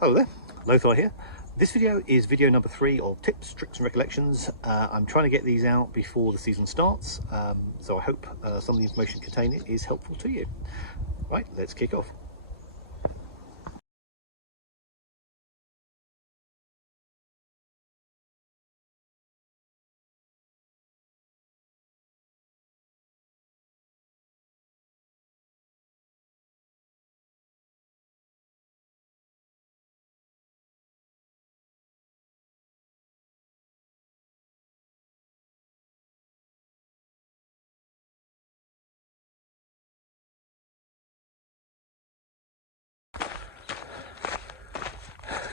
Hello there, Lothar here. This video is video number 3 of tips, tricks and recollections. I'm trying to get these out before the season starts, so I hope some of the information contained is helpful to you. Right, let's kick off.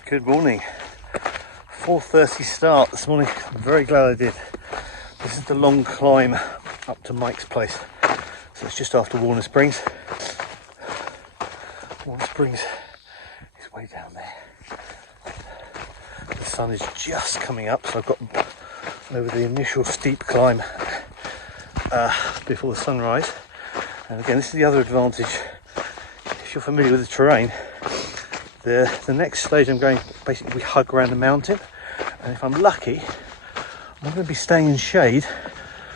Good morning. 4:30 start this morning. I'm very glad I did. This is the long climb up to Mike's place. So it's just after Warner Springs. Warner Springs is way down there. The sun is just coming up, so I've got over the initial steep climb before the sunrise. And again, this is the other advantage. If you're familiar with the terrain, the next stage I'm going, basically we hug around the mountain, and if I'm lucky I'm going to be staying in shade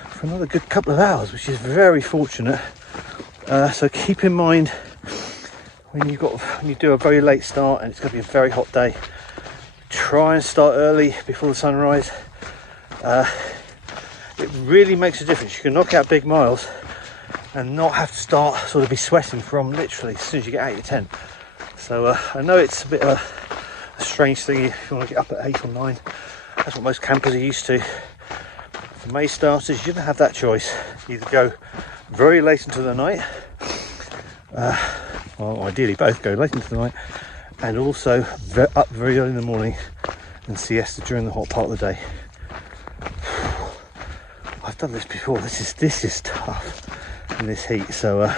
for another good couple of hours, which is very fortunate. So keep in mind when you do a very late start and it's going to be a very hot day, try and start early before the sunrise. It really makes a difference. You can knock out big miles and not have to start sort of be sweating from literally as soon as you get out of your tent. So I know it's a bit of a strange thing if you want to get up at 8 or 9. That's what most campers are used to. For May starters, you don't have that choice. You either go very late into the night, well ideally both, go late into the night, and also up very early in the morning and siesta during the hot part of the day. I've done this before. This is tough in this heat. So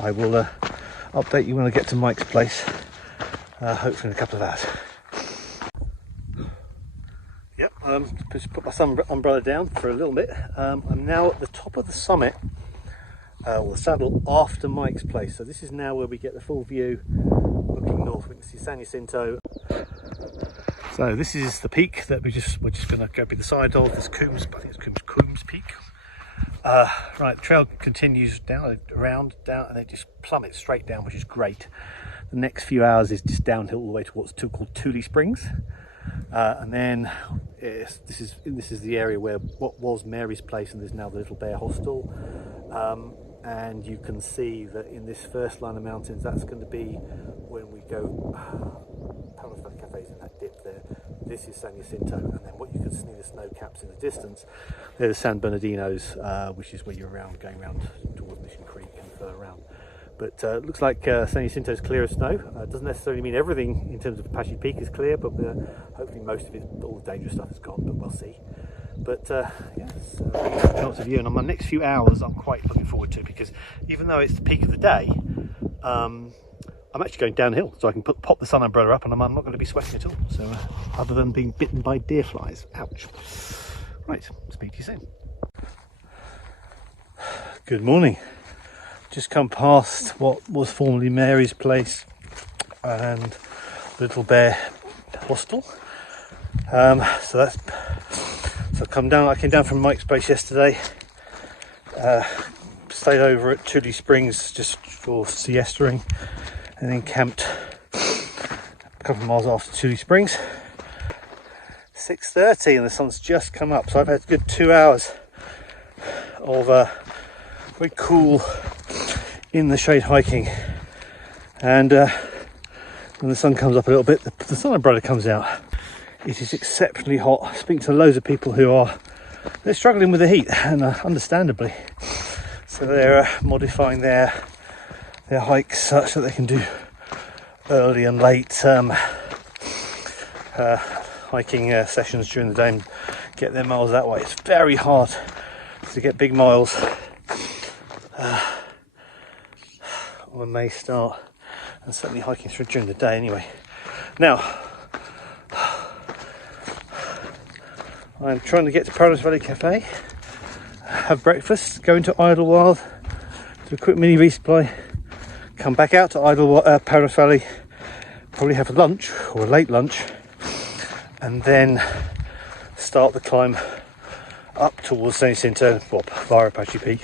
I will update you when I get to Mike's place, hopefully in a couple of hours. Yep, just put my umbrella down for a little bit. I'm now at the top of the summit, or the saddle after Mike's place. So this is now where we get the full view looking north. We can see San Jacinto. So this is the peak that we're just going to go be the side of. This Coombs, I think it's Coombs Peak. Right, the trail continues down, around, down, and it just plummets straight down, which is great. The next few hours is just downhill all the way to what's called Tuolumne Springs, and then this is the area where what was Mary's place, and there's now the Little Bear Hostel. And you can see that in this first line of mountains, that's going to be when we go. Panoramic Cafes in that dip there. This is San Jacinto, and then what you can see, the snow caps in the distance, they're the San Bernardinos, which is where you're going around towards Mission Creek and further around. But it looks like San Jacinto's clear of snow. It doesn't necessarily mean everything in terms of Apache Peak is clear, but hopefully most of it, all the dangerous stuff is gone, but we'll see. But yes, lots of you, and on my next few hours I'm quite looking forward to, because even though it's the peak of the day, I'm actually going downhill, so I can pop the sun umbrella up and I'm not going to be sweating at all. So other than being bitten by deer flies. Ouch. Right, speak to you soon. Good morning. Just come past what was formerly Mary's place and Little Bear Hostel. So I came down from Mike's place yesterday. Stayed over at Tuolumne Springs just for siestaing, and then camped a couple of miles after Tuolumne Springs. 6:30 and the sun's just come up, so I've had a good 2 hours of very cool in the shade hiking. And when the sun comes up a little bit, the sun umbrella comes out. It is exceptionally hot. Speaking to loads of people who they're struggling with the heat, and understandably. So they're modifying their hikes such that they can do early and late hiking sessions during the day and get their miles that way. It's very hard to get big miles on a May start, and certainly hiking through during the day anyway. Now I'm trying to get to Paradise Valley Cafe, have breakfast, go into Idyllwild, do a quick mini resupply, come back out to Paradise Valley, probably have a lunch or a late lunch, and then start the climb up towards San Jacinto, well, via Apache Peak,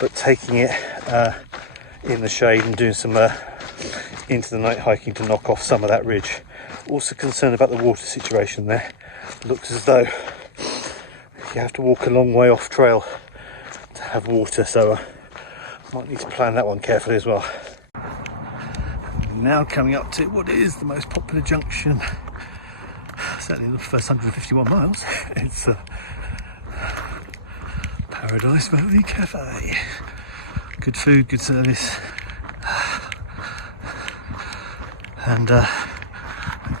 but taking it in the shade and doing some into the night hiking to knock off some of that ridge. Also concerned about the water situation there. It looks as though you have to walk a long way off trail to have water, so might need to plan that one carefully as well. Now coming up to what is the most popular junction, certainly the first 151 miles. It's Paradise Valley Cafe. Good food, good service, and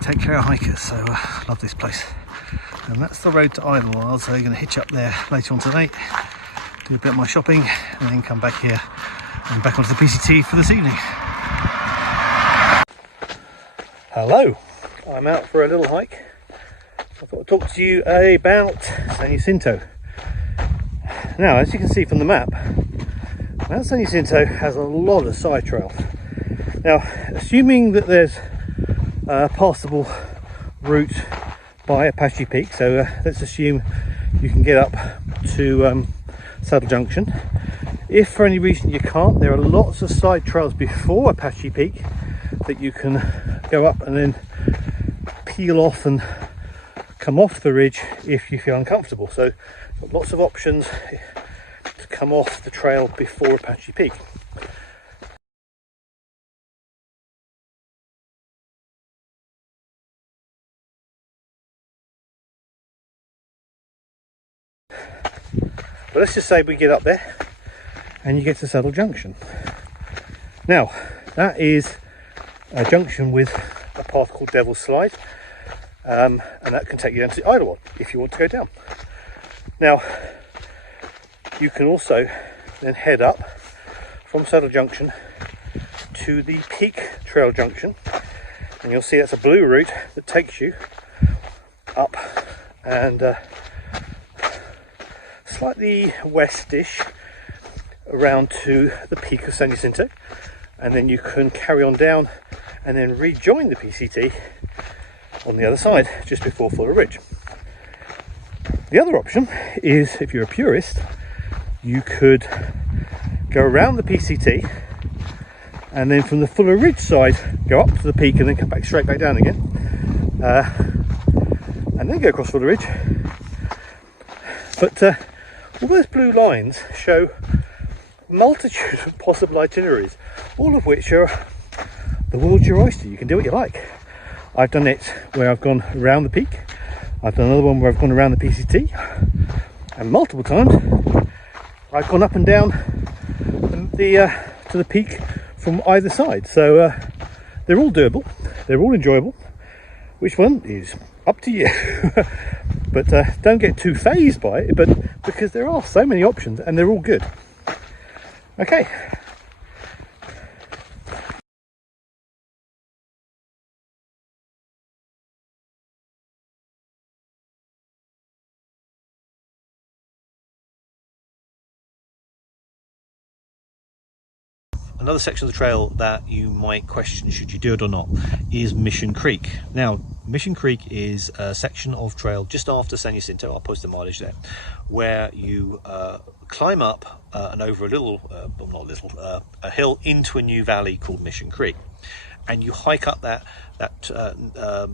take care of hikers, so love this place. And that's the road to Idyllwild, so you're going to hitch up there later on tonight, do a bit of my shopping, and then come back here and back onto the PCT for this evening. Hello, I'm out for a little hike. I thought I'd talk to you about San Jacinto. Now, as you can see from the map, Mount San Jacinto has a lot of side trails. Now, assuming that there's a passable route by Apache Peak, so let's assume you can get up to Saddle Junction. If for any reason you can't, there are lots of side trails before Apache Peak that you can go up and then peel off and come off the ridge if you feel uncomfortable. So lots of options to come off the trail before Apache Peak. But let's just say we get up there and you get to Saddle Junction. Now, that is a junction with a path called Devil's Slide, and that can take you down to Idyllwild if you want to go down. Now, you can also then head up from Saddle Junction to the Peak Trail Junction, and you'll see that's a blue route that takes you up and slightly westish around to the peak of San Jacinto, and then you can carry on down and then rejoin the PCT on the other side just before Fuller Ridge. The other option is, if you're a purist, you could go around the PCT and then from the Fuller Ridge side go up to the peak and then come back straight back down again, and then go across Fuller Ridge. But all those blue lines show a multitude of possible itineraries, all of which are the world's your oyster. You can do what you like. I've done it where I've gone around the peak. I've done another one where I've gone around the PCT, and multiple times I've gone up and down to the peak from either side. So they're all doable, they're all enjoyable. Which one is up to you? But don't get too phased by it, but because there are so many options and they're all good. Okay. Another section of the trail that you might question should you do it or not is Mission Creek. Now, Mission Creek is a section of trail just after San Jacinto, I'll post the mileage there, where you climb up and over a little, well not little, a hill into a new valley called Mission Creek. And you hike up that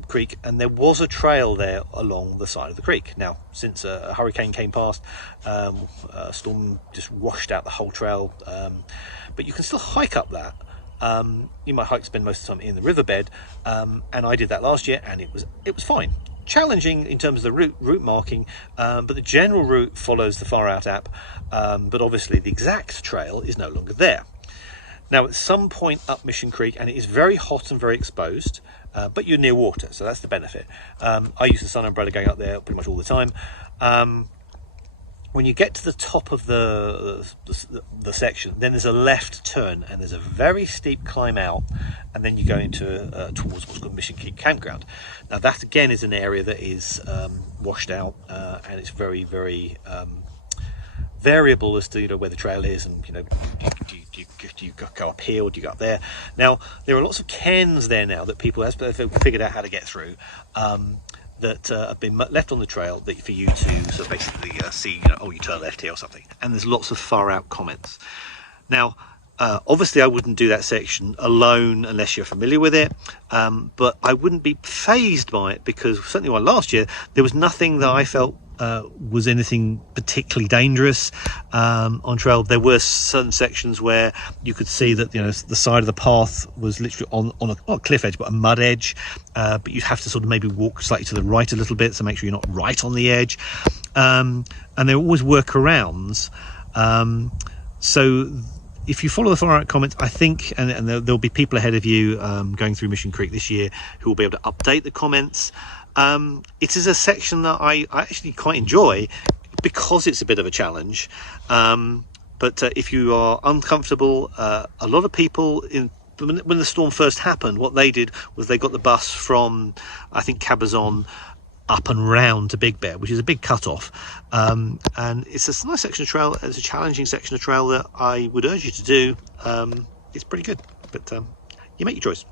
creek, and there was a trail there along the side of the creek. Now, since a hurricane came past, a storm just washed out the whole trail, but you can still hike up that. You might spend most of the time in the riverbed, and I did that last year, and it was fine. Challenging in terms of the route marking, but the general route follows the Far Out app, but obviously the exact trail is no longer there. Now, at some point up Mission Creek, and it is very hot and very exposed, but you're near water, so that's the benefit. I use the sun umbrella going up there pretty much all the time. When you get to the top of the section, then there's a left turn, and there's a very steep climb out, and then you go into towards what's called Mission Creek Campground. Now, that again is an area that is washed out, and it's very, very variable as to where the trail is, and do do you go up here or do you go up there? Now there are lots of cairns there now that people have figured out how to get through, that have been left on the trail that for you to sort of basically see, you know, oh, you turn left here or something. And there's lots of far out comments. Now obviously I wouldn't do that section alone unless you're familiar with it, but I wouldn't be phased by it, because certainly one last year there was nothing that I felt was anything particularly dangerous on trail. There were certain sections where you could see that, you know, the side of the path was literally on a, not a cliff edge but a mud edge, but you'd have to sort of maybe walk slightly to the right a little bit, so make sure you're not right on the edge, and there are always workarounds. So if you follow the far out comments, I think, and there'll be people ahead of you going through Mission Creek this year who will be able to update the comments. It is a section that I actually quite enjoy because it's a bit of a challenge. But if you are uncomfortable, a lot of people when the storm first happened, what they did was they got the bus from, I think, Cabazon up and round to Big Bear, which is a big cut-off, and it's a nice section of trail. It's a challenging section of trail that I would urge you to do. It's pretty good, but you make your choice.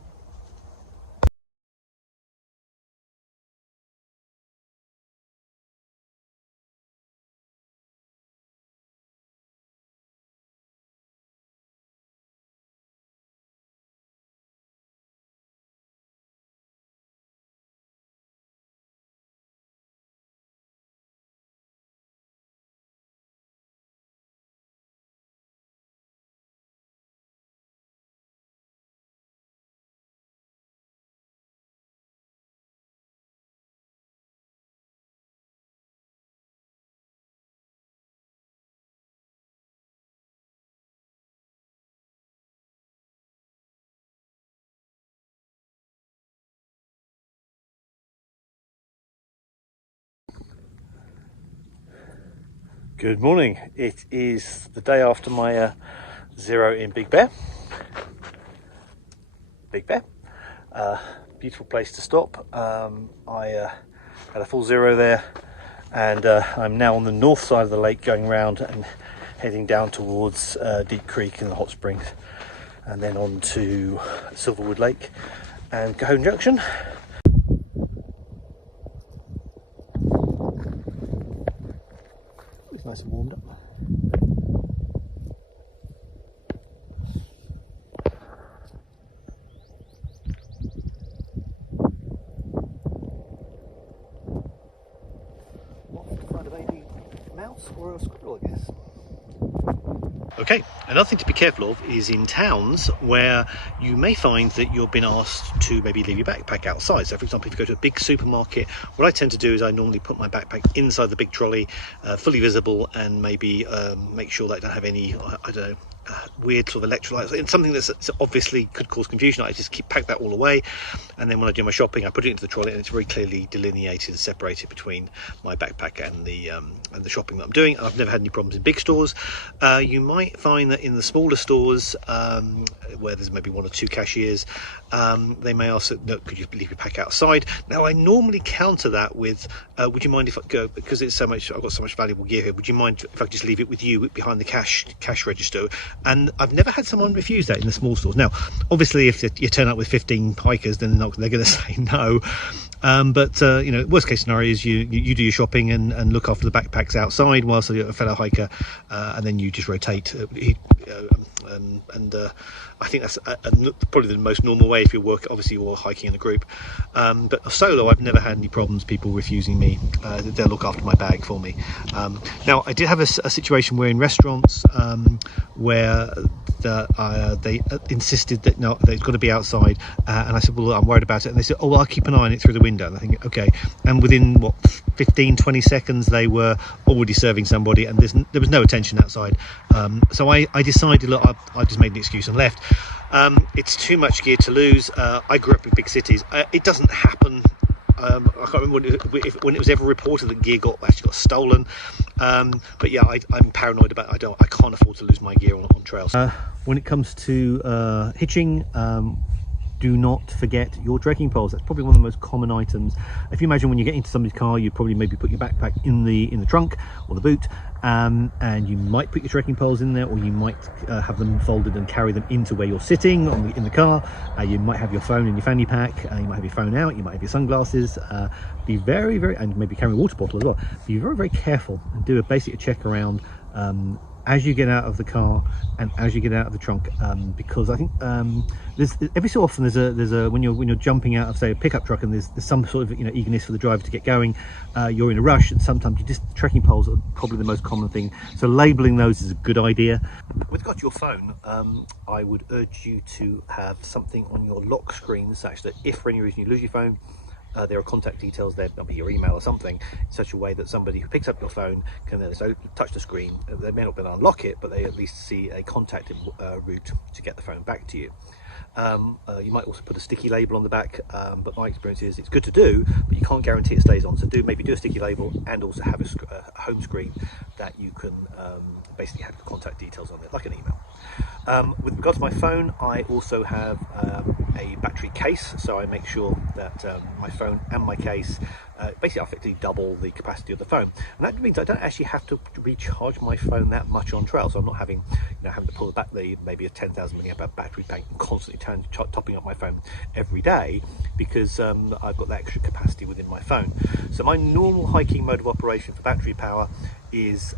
Good morning. It is the day after my zero in Big Bear. Beautiful place to stop. I had a full zero there, and I'm now on the north side of the lake, going around and heading down towards Deep Creek and the hot springs, and then on to Silverwood Lake and Cajon Junction. It's nice and warmed up. Or a squirrel, I guess. Okay, another thing to be careful of is in towns where you may find that you've been asked to maybe leave your backpack outside. So for example, if you go to a big supermarket, what I tend to do is I normally put my backpack inside the big trolley, fully visible, and maybe make sure that I don't have any, I don't know, weird sort of electrolytes, and something that's obviously could cause confusion. I just pack that all away, and then when I do my shopping, I put it into the trolley, and it's very clearly delineated and separated between my backpack and the shopping that I'm doing. And I've never had any problems in big stores. You might find that in the smaller stores, where there's maybe one or two cashiers, they may ask, no, could you leave your pack outside? Now I normally counter that with, would you mind if I go, because it's so much, I've got so much valuable gear here, would you mind if I just leave it with you behind the cash register? And I've never had someone refuse that in the small stores. Now obviously if you turn up with 15 hikers, then they're going to say no, but you know, worst case scenario is you do your shopping and look after the backpacks outside whilst a fellow hiker, and then you just rotate, and I think that's probably the most normal way if you're obviously you're hiking in a group, but solo I've never had any problems people refusing me. They'll look after my bag for me. Now I did have a situation where in restaurants where they insisted that no, they've got to be outside, and I said, well, I'm worried about it, and they said, oh well, I'll keep an eye on it through the window. And I think, okay, and within what 15-20 seconds they were already serving somebody, and there was no attention outside. So I decided, look, I just made an excuse and left. It's too much gear to lose. I grew up in big cities. It doesn't happen. I can't remember when it was ever reported that gear actually got stolen. But yeah, I'm paranoid about it. I can't afford to lose my gear on trails. When it comes to hitching, do not forget your trekking poles. That's probably one of the most common items. If you imagine when you get into somebody's car, you probably maybe put your backpack in the trunk or the boot, and you might put your trekking poles in there, or you might have them folded and carry them into where you're sitting in the car. You might have your phone in your fanny pack, you might have your phone out, you might have your sunglasses. Be very, and maybe carry a water bottle as well. Be very, very careful and do a basic check around as you get out of the car and as you get out of the trunk, because I think there's every so often there's a when you're jumping out of, say, a pickup truck, and there's some sort of eagerness for the driver to get going. You're in a rush, and sometimes trekking poles are probably the most common thing. So labeling those is a good idea. With regard to your phone, I would urge you to have something on your lock screen such that if for any reason you lose your phone, there are contact details there, there'll be your email or something, in such a way that somebody who picks up your phone can then touch the screen. They may not be able to unlock it, but they at least see a contact route to get the phone back to you. You might also put a sticky label on the back, but my experience is it's good to do, but you can't guarantee it stays on. So maybe do a sticky label and also have a home screen that you can basically have the contact details on it, like an email. With regard to my phone, I also have a battery case, so I make sure that my phone and my case basically effectively double the capacity of the phone, and that means I don't actually have to recharge my phone that much on trail. So I'm not having to pull back maybe a 10,000 milliamp hour battery bank and constantly topping up my phone every day, because I've got that extra capacity within my phone. So my normal hiking mode of operation for battery power is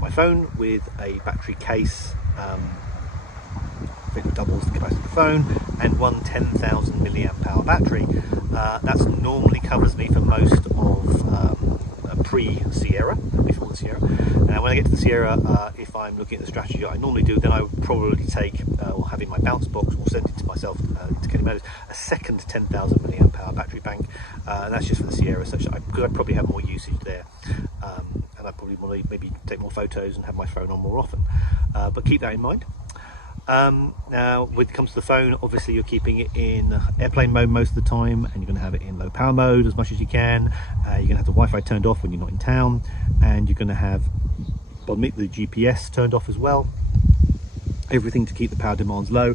my phone with a battery case. I think it doubles the capacity of the phone, and one 10,000 milliamp hour battery. That normally covers me for most of pre-Sierra, before the Sierra. Now when I get to the Sierra, if I'm looking at the strategy I normally do, then I would probably take, or have in my bounce box, or send it to myself to Kenny Meadows, a second 10,000 milliamp hour battery bank, and that's just for the Sierra, such that because I'd probably have more usage there, and I probably want to maybe take more photos and have my phone on more often, but keep that in mind. Now when it comes to the phone, obviously you're keeping it in airplane mode most of the time, and you're going to have it in low power mode as much as you can. You're going to have the Wi-Fi turned off when you're not in town, and you're going to have the GPS turned off as well. Everything to keep the power demands low.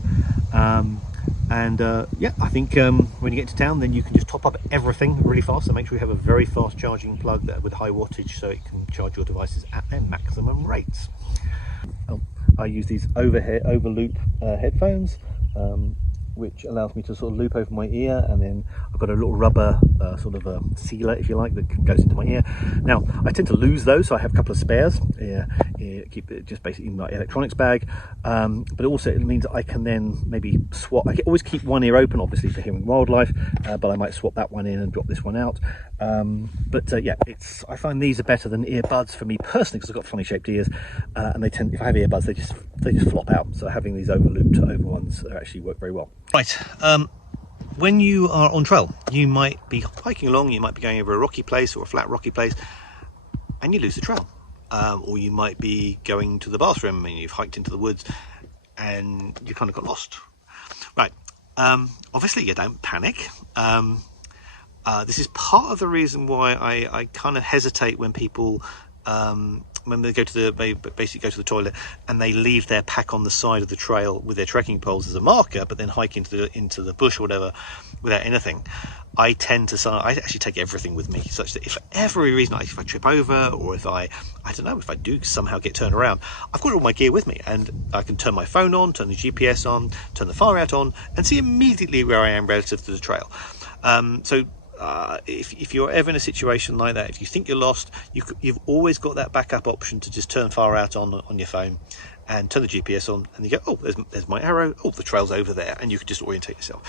Yeah, I think when you get to town, then you can just top up everything really fast. So make sure you have a very fast charging plug with high wattage, so it can charge your devices at their maximum rates. I use these overloop headphones, which allows me to sort of loop over my ear, and then I've got a little rubber sort of a sealer, if you like, that goes into my ear. Now I tend to lose those, so I have a couple of spares. Keep it just basically in my electronics bag, but also it means that I can then maybe swap. I can always keep one ear open, obviously, for hearing wildlife, but I might swap that one in and drop this one out. Yeah, I find these are better than earbuds for me personally, because I've got funny shaped ears, and they tend, if I have earbuds, they just flop out. So having these over ones actually work very well. Right, when you are on trail, you might be hiking along, you might be going over a rocky place or a flat rocky place, and you lose the trail. Or you might be going to the bathroom and you've hiked into the woods and you kind of got lost. Right, obviously you don't panic. This is part of the reason why I kind of hesitate when people when they basically go to the toilet and they leave their pack on the side of the trail with their trekking poles as a marker, but then hike into the bush or whatever without anything. I actually take everything with me, such that if for every reason, if I trip over, or if I don't know, if I do somehow get turned around, I've got all my gear with me, and I can turn my phone on, turn the GPS on, turn the far out on, and see immediately where I am relative to the trail. If you're ever in a situation like that, if you think you're lost, you've always got that backup option to just turn far out on your phone and turn the GPS on, and you go, oh, there's my arrow, oh, the trail's over there, and you can just orientate yourself.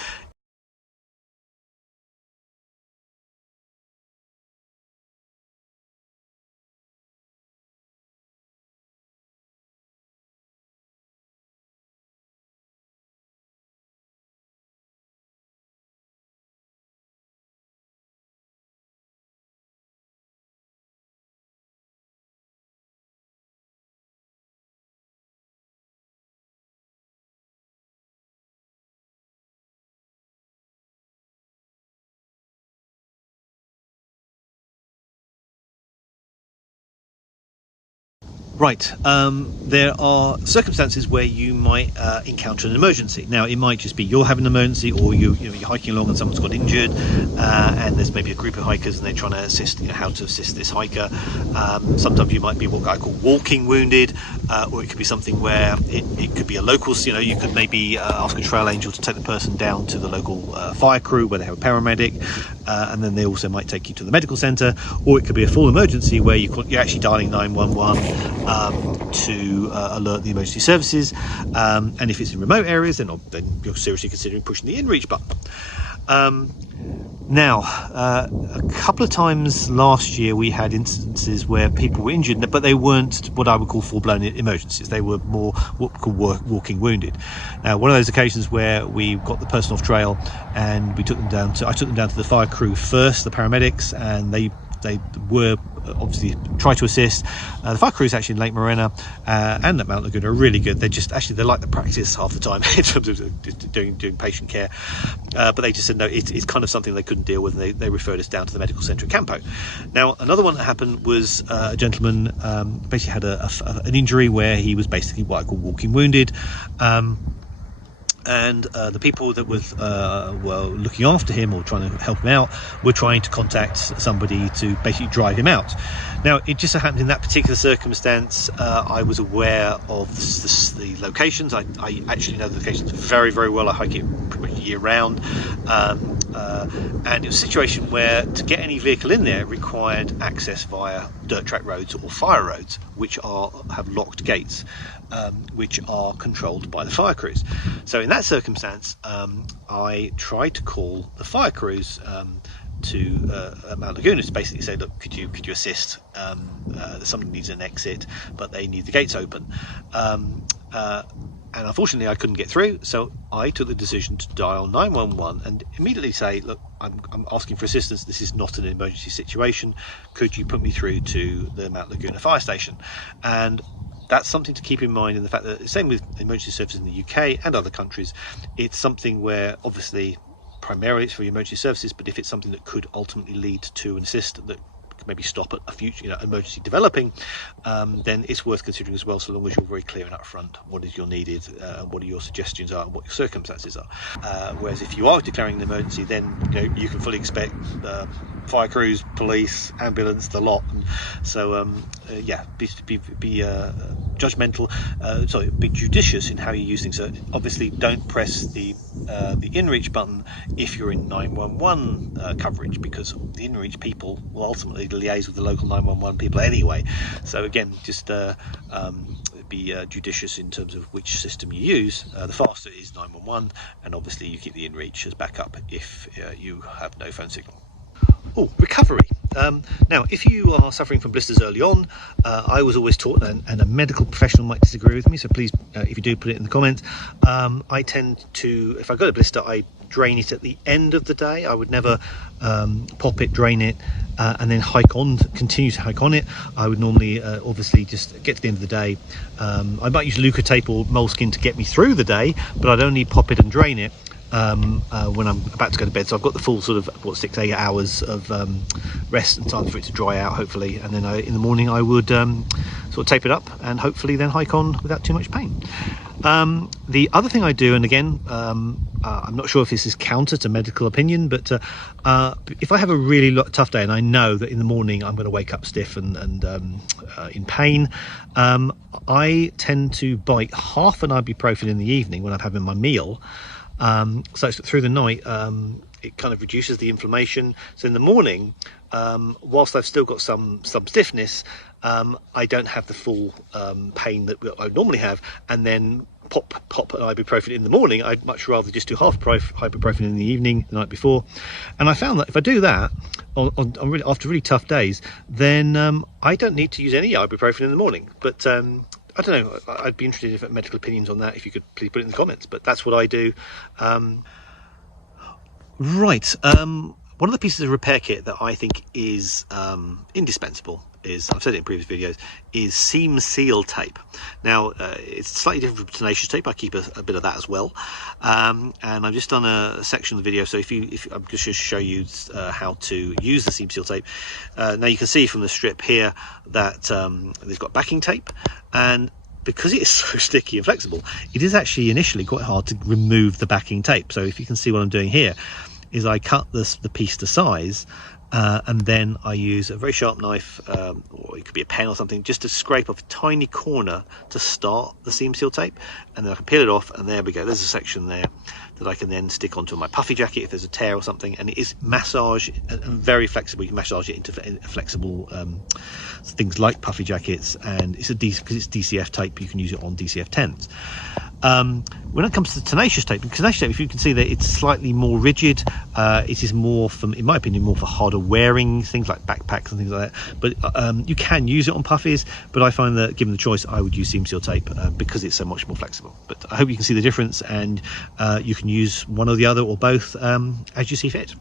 Right, there are circumstances where you might encounter an emergency. Now, it might just be you're having an emergency, or you're hiking along and someone's got injured, and there's maybe a group of hikers and they're trying to assist, how to assist this hiker. Sometimes you might be what I call walking wounded, or it could be something where it could be a local. You could maybe ask a trail angel to take the person down to the local fire crew where they have a paramedic, and then they also might take you to the medical centre, or it could be a full emergency where you're actually dialing 911. To alert the emergency services, and if it's in remote areas, then you're seriously considering pushing the inReach button. Now, a couple of times last year we had instances where people were injured, but they weren't what I would call full-blown emergencies. They were more what we call walking wounded. Now, one of those occasions where we got the person off trail and I took them down to the fire crew first, the paramedics, and they were obviously try to assist. The fire crews actually in Lake Morena and at Mount Laguna are really good. They like the practice half the time in terms of doing patient care, but they just said no, it's kind of something they couldn't deal with, and they referred us down to the medical centre at Campo. Now, another one that happened was a gentleman basically had an injury where he was basically what I call walking wounded. And the people that were looking after him or trying to help him out were trying to contact somebody to basically drive him out. Now, it just so happened in that particular circumstance, I was aware of the locations. I actually know the locations very, very well. I hike it pretty much year round. And it was a situation where to get any vehicle in there required access via dirt track roads or fire roads, which have locked gates, which are controlled by the fire crews. So in that circumstance, I tried to call the fire crews to Mount Laguna to basically say, look, could you assist? Somebody needs an exit, but they need the gates open. And unfortunately, I couldn't get through, so I took the decision to dial 911 and immediately say, look, I'm asking for assistance. This is not an emergency situation. Could you put me through to the Mount Laguna fire station? And that's something to keep in mind, in the fact that, same with emergency services in the UK and other countries, it's something where obviously primarily it's for emergency services, but if it's something that could ultimately lead to an assist that could maybe stop at a future emergency developing, then it's worth considering as well, so long as you're very clear and upfront what is your needed, what are your suggestions are, and what your circumstances are. Whereas if you are declaring an emergency, then you can fully expect fire crews, police, ambulance, the lot. And so be judgmental, be judicious in how you use things. So obviously don't press the inReach button if you're in 911 coverage, because the inReach people will ultimately liaise with the local 911 people anyway. So again, just be judicious in terms of which system you use. The faster is 911, and obviously you keep the inReach as backup if you have no phone signal. Oh, recovery. Now, if you are suffering from blisters early on, I was always taught, and a medical professional might disagree with me, so please, if you do, put it in the comments. I tend to, if I got a blister, I drain it at the end of the day. I would never pop it, drain it, and then continue to hike on it. I would normally, obviously, just get to the end of the day. I might use Luca tape or moleskin to get me through the day, but I'd only pop it and drain it when I'm about to go to bed, so I've got the full sort of 6-8 hours of rest and time for it to dry out, hopefully, and then in the morning I would sort of tape it up and hopefully then hike on without too much pain. The other thing I do, and again, I'm not sure if this is counter to medical opinion, but if I have a really tough day and I know that in the morning I'm going to wake up stiff and in pain, I tend to bite half an ibuprofen in the evening when I'm having my meal. So through the night, it kind of reduces the inflammation. So in the morning, whilst I've still got some stiffness, I don't have the full pain that I normally have, and then pop an ibuprofen in the morning. I'd much rather just do half ibuprofen in the evening the night before. And I found that if I do that after really tough days, then I don't need to use any ibuprofen in the morning. But I don't know, I'd be interested in medical opinions on that. If you could please put it in the comments, but that's what I do. Right, one of the pieces of repair kit that I think is indispensable is, I've said it in previous videos, is seam seal tape. Now it's slightly different from tenacious tape. I keep a bit of that as well, and I've just done a section of the video, so if I'm just going to show you how to use the seam seal tape. Now you can see from the strip here that it's got backing tape, and because it is so sticky and flexible, it is actually initially quite hard to remove the backing tape. So if you can see what I'm doing here is I cut the piece to size, and then I use a very sharp knife, or it could be a pen or something, just to scrape off a tiny corner to start the seam seal tape, and then I can peel it off, and there we go. There's a section there that I can then stick onto my puffy jacket if there's a tear or something, and it is massage and very flexible. You can massage it into flexible things like puffy jackets, and it's because it's DCF tape, you can use it on DCF tents. When it comes to tenacious tape, if you can see that it's slightly more rigid, it is more, in my opinion, more for harder wearing things like backpacks and things like that. But you can use it on puffies, but I find that given the choice, I would use seam seal tape because it's so much more flexible. But I hope you can see the difference, and you can use one or the other or both as you see fit.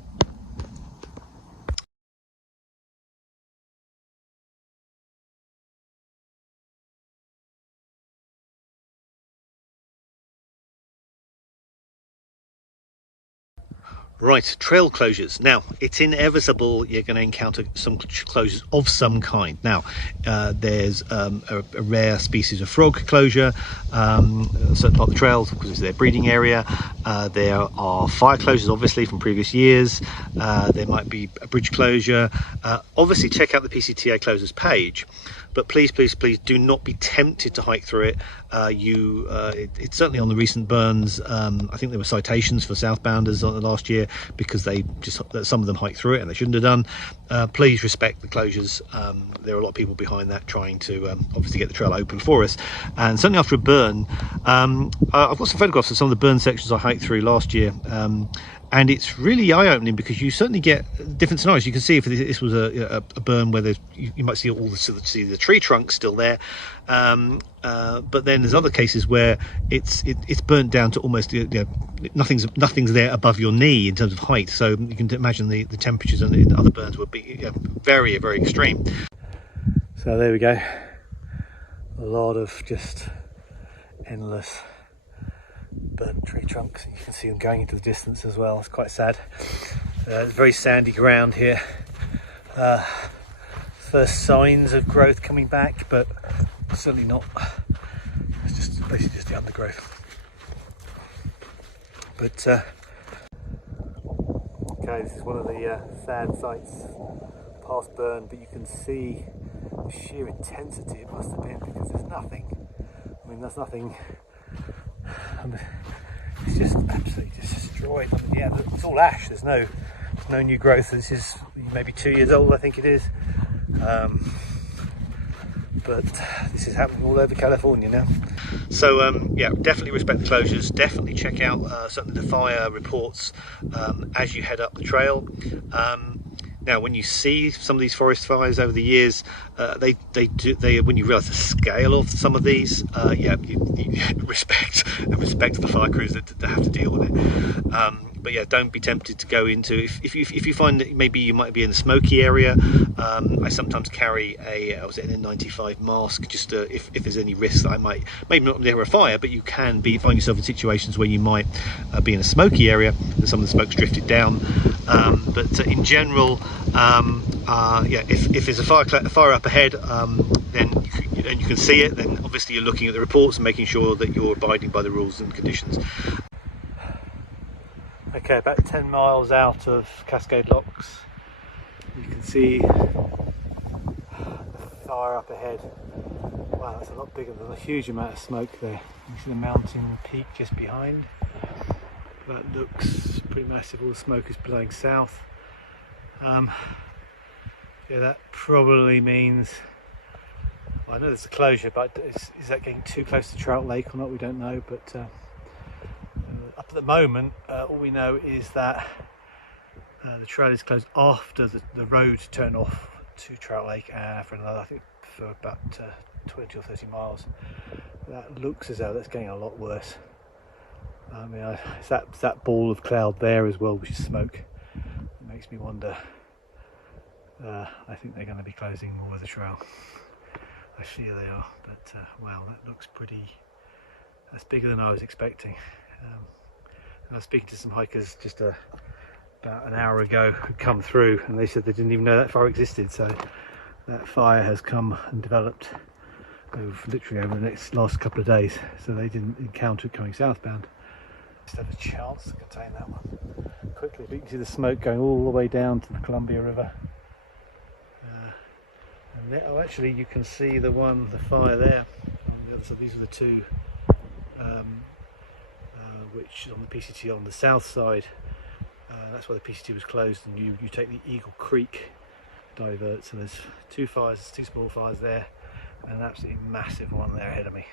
Right, trail closures. Now, it's inevitable you're going to encounter some closures of some kind. Now, there's a rare species of frog closure, a certain part of the trail because it's their breeding area. There are fire closures, obviously, from previous years. There might be a bridge closure. Obviously, check out the PCTA closures page. But please, please, please do not be tempted to hike through it. It's certainly on the recent burns. I think there were citations for southbounders last year because some of them hiked through it and they shouldn't have done. Please respect the closures. There are a lot of people behind that trying to obviously get the trail open for us. And certainly after a burn, I've got some photographs of some of the burn sections I hiked through last year. And it's really eye-opening because you certainly get different scenarios. You can see if this was a burn where you might see the tree trunk still there, but then there's other cases where it's burnt down to almost nothing's there above your knee in terms of height. So you can imagine the temperatures in other burns would be very, very extreme. So there we go, a lot of just endless burnt tree trunks, and you can see them going into the distance as well. It's quite sad. It's very sandy ground here. First signs of growth coming back, but certainly not. It's just basically just the undergrowth. But okay, this is one of the sad sights past burn, but you can see the sheer intensity it must have been because there's nothing. I mean, there's nothing. It's just absolutely just destroyed. I mean, yeah, it's all ash. There's no new growth. This is maybe 2 years old, I think it is. But this is happening all over California now. So yeah, definitely respect the closures. Definitely check out certainly the fire reports as you head up the trail. Now, when you see some of these forest fires over the years, when you realise the scale of some of these, yeah, you respect the fire crews that have to deal with it. But yeah, don't be tempted to go into if you find that maybe you might be in the smoky area. I sometimes carry an N95 mask just if there's any risk that I might, maybe not near a fire, but you can find yourself in situations where you might be in a smoky area and some of the smoke's drifted down. But in general, yeah, if there's a fire up ahead, then you can see it, then obviously you're looking at the reports and making sure that you're abiding by the rules and conditions. Okay, about 10 miles out of Cascade Locks, you can see the fire up ahead. Wow, that's a lot bigger than a huge amount of smoke there. You see the mountain peak just behind. That looks pretty massive. All the smoke is blowing south. Yeah, that probably means, well, I know there's a closure, but is that getting too close to Trout Lake or not? We don't know, but up at the moment, all we know is that the trail is closed after the road turned off to Trout Lake for another, I think, for about 20 or 30 miles. That looks as though that's getting a lot worse. I mean, it's that ball of cloud there as well, which is smoke. It makes me wonder I think they're going to be closing more of the trail. I fear they are, but wow, that looks pretty, that's bigger than I was expecting. And I was speaking to some hikers just about an hour ago who'd come through, and they said they didn't even know that fire existed. So that fire has come and developed literally over the last couple of days, so they didn't encounter it coming southbound. Just have a chance to contain that one quickly. But you can see the smoke going all the way down to the Columbia River. And there, oh, actually you can see the fire there on the other side. These are the two which on the PCT on the south side. That's why the PCT was closed, and you take the Eagle Creek divert. So there's two small fires there, and an absolutely massive one there ahead of me.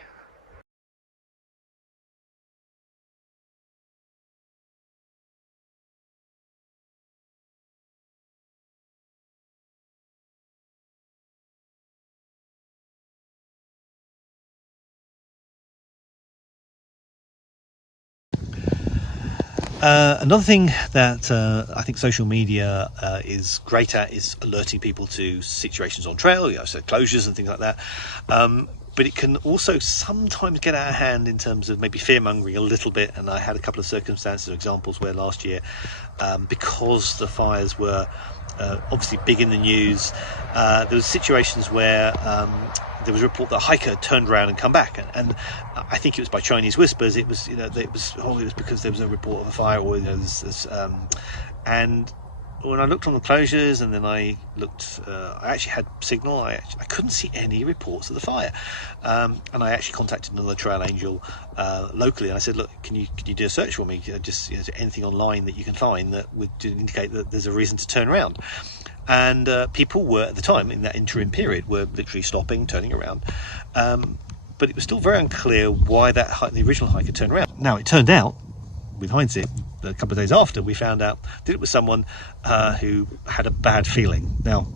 Another thing that I think social media is great at is alerting people to situations on trail, so closures and things like that. But it can also sometimes get out of hand in terms of maybe fear-mongering a little bit. And I had a couple of circumstances or examples where last year, because the fires were obviously big in the news, there was situations where there was a report that a hiker turned around and come back, and I think it was by Chinese whispers. It was, it was because there was a report of a fire, or and when I looked on the closures, and then I looked, I actually had signal. I couldn't see any reports of the fire, and I actually contacted another trail angel locally, and I said, look, can you do a search for me? Just anything online that you can find that would indicate that there's a reason to turn around. And people were at the time in that interim period were literally stopping, turning around, but it was still very unclear why the original hiker turned around. Now it turned out, with hindsight, a couple of days after, we found out that it was someone who had a bad feeling. Now,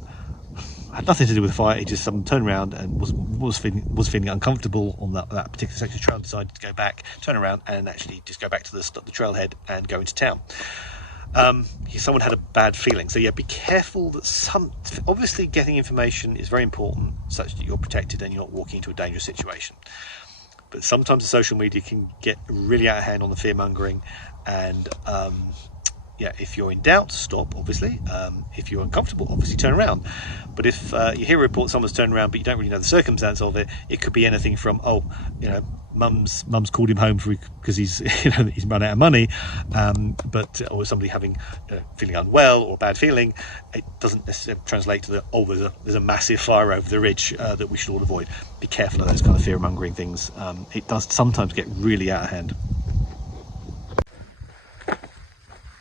it had nothing to do with the fire. He just turned around and was feeling uncomfortable on that particular section of trail. Decided to go back, turn around, and actually just go back to the trailhead and go into town. Someone had a bad feeling, so yeah, be careful. That obviously getting information is very important, such that you're protected and you're not walking into a dangerous situation. But sometimes the social media can get really out of hand on the fear mongering, and yeah, if you're in doubt, stop, obviously. If you're uncomfortable, obviously turn around. But if you hear a report someone's turned around, but you don't really know the circumstance of it, it could be anything from, mum's called him home because he's he's run out of money, or somebody feeling unwell or a bad feeling. It doesn't necessarily translate to there's a massive fire over the ridge that we should all avoid. Be careful of those kind of fear mongering things. It does sometimes get really out of hand.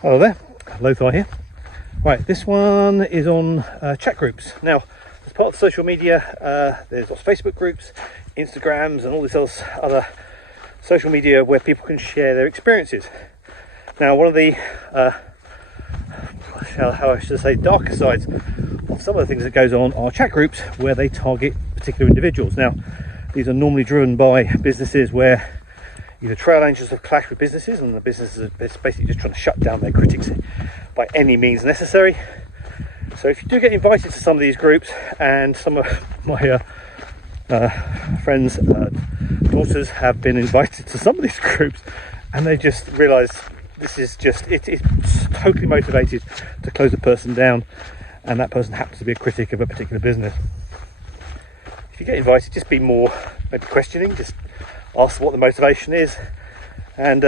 Hello there, Lothar here. Right, this one is on chat groups. Now, as part of social media, there's lots of Facebook groups, Instagrams, and all this other social media where people can share their experiences. Now, one of the, how I should say, darker sides of some of the things that goes on are chat groups where they target particular individuals. Now, these are normally driven by businesses where either trail angels have clashed with businesses, and the businesses are basically just trying to shut down their critics by any means necessary. So if you do get invited to some of these groups, and some of my friends' daughters have been invited to some of these groups, and they just realise this is just it's totally motivated to close a person down, and that person happens to be a critic of a particular business. If you get invited, just be more maybe questioning, just ask what the motivation is, and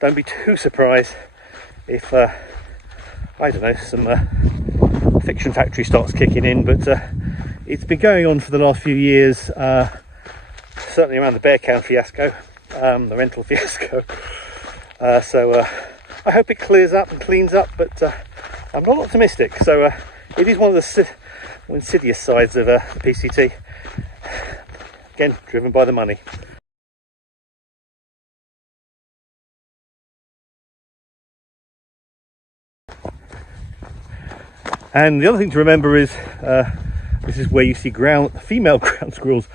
don't be too surprised if I don't know, some fiction factory starts kicking in. But it's been going on for the last few years, certainly around the Bearcan fiasco, the rental fiasco. So I hope it clears up and cleans up, but I'm not optimistic. So it is one of the insidious sides of the PCT. Again, driven by the money. And the other thing to remember is this is where you see female ground squirrels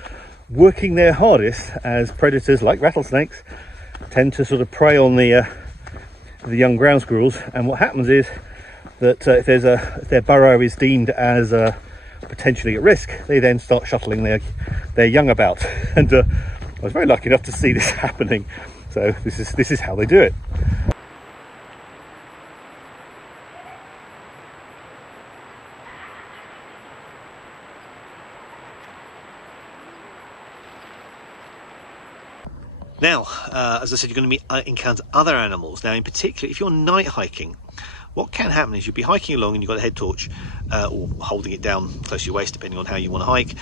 working their hardest, as predators like rattlesnakes tend to sort of prey on the young ground squirrels. And what happens is, that if their burrow is deemed as potentially at risk, they then start shuttling their young about. And I was very lucky enough to see this happening. So this is how they do it. Now, as I said, you're going to encounter other animals. Now, in particular, if you're night hiking, what can happen is you'll be hiking along and you've got a head torch or holding it down close to your waist, depending on how you want to hike,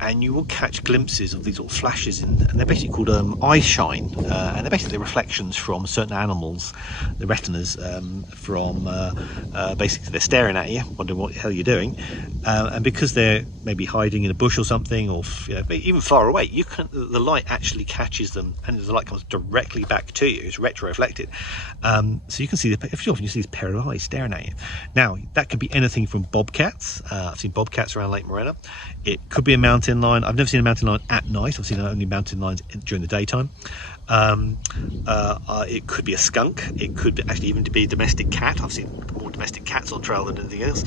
and you will catch glimpses of these little flashes, and they're basically called eye shine, and they're basically reflections from certain animals, the retinas, from basically they're staring at you, wondering what the hell you're doing, and because they're maybe hiding in a bush or something, or even far away, the light actually catches them, and the light comes directly back to you. It's retroreflected, so you can see if you often see this pair of eyes staring at you. Now that could be anything from bobcats. I've seen bobcats around Lake Morena. It could be a mountain lion. I've never seen a mountain lion at night. I've seen only mountain lions during the daytime. It could be a skunk. It could actually even be a domestic cat. I've seen more domestic cats on trail than anything else,